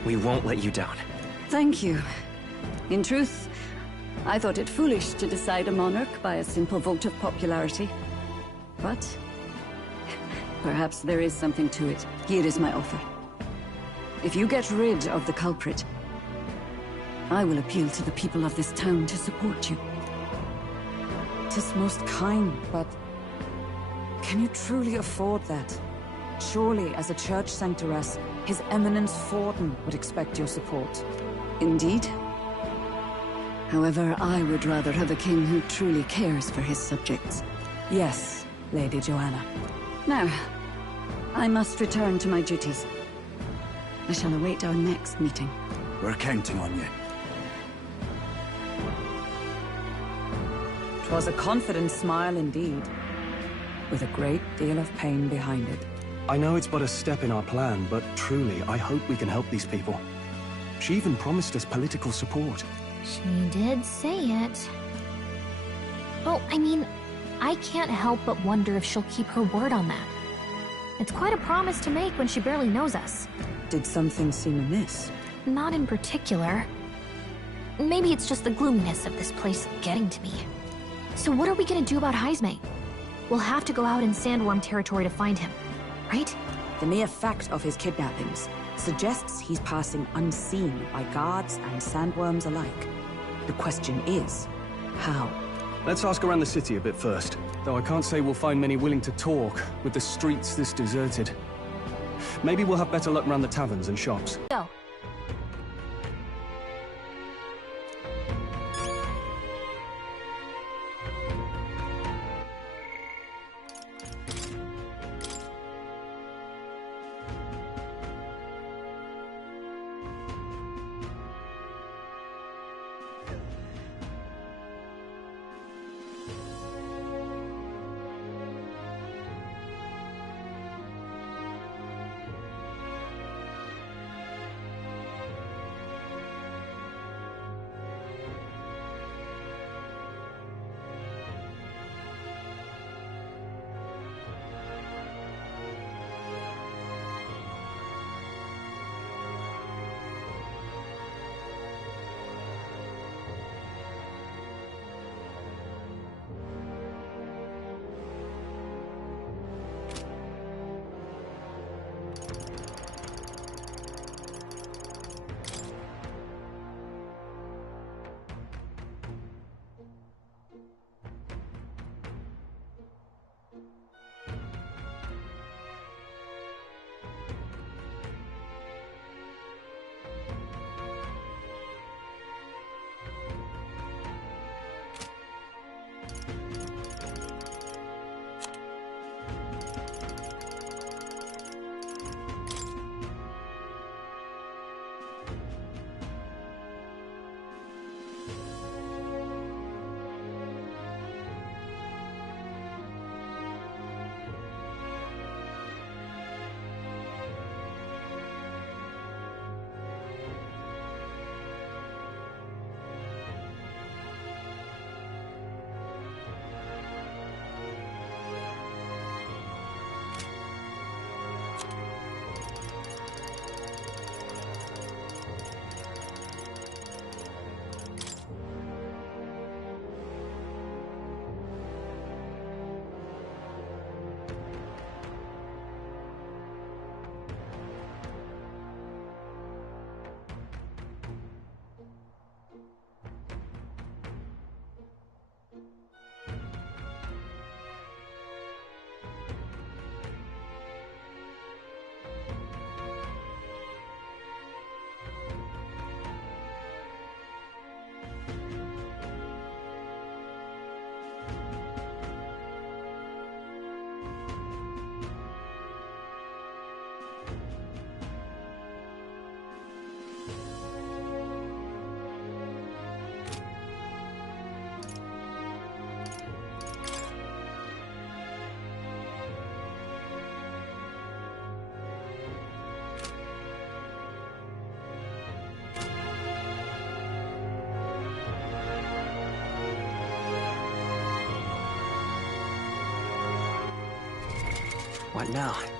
We won't let you down. Thank you. In truth, I thought it foolish to decide a monarch by a simple vote of popularity. But perhaps there is something to it. Here is my offer. If you get rid of the culprit, I will appeal to the people of this town to support you. 'Tis most kind, but can you truly afford that? Surely, as a church sanctoress, His Eminence Forden would expect your support. Indeed. However, I would rather have a king who truly cares for his subjects. Yes, Lady Joanna. Now, I must return to my duties. I shall await our next meeting. We're counting on you. 'Twas a confident smile indeed, with a great deal of pain behind it. I know it's but a step in our plan, but truly, I hope we can help these people. She even promised us political support. She did say it. Well, I mean, I can't help but wonder if she'll keep her word on that. It's quite a promise to make when she barely knows us. Did something seem amiss? Not in particular. maybe it's just the gloominess of this place getting to me. So what are we gonna do about Heisme? We'll have to go out in Sandworm territory to find him, right? The mere fact of his kidnappings suggests he's passing unseen by guards and sandworms alike. The question is, how? Let's ask around the city a bit first. Though I can't say we'll find many willing to talk, with the streets this deserted. Maybe we'll have better luck around the taverns and shops. Go. What now?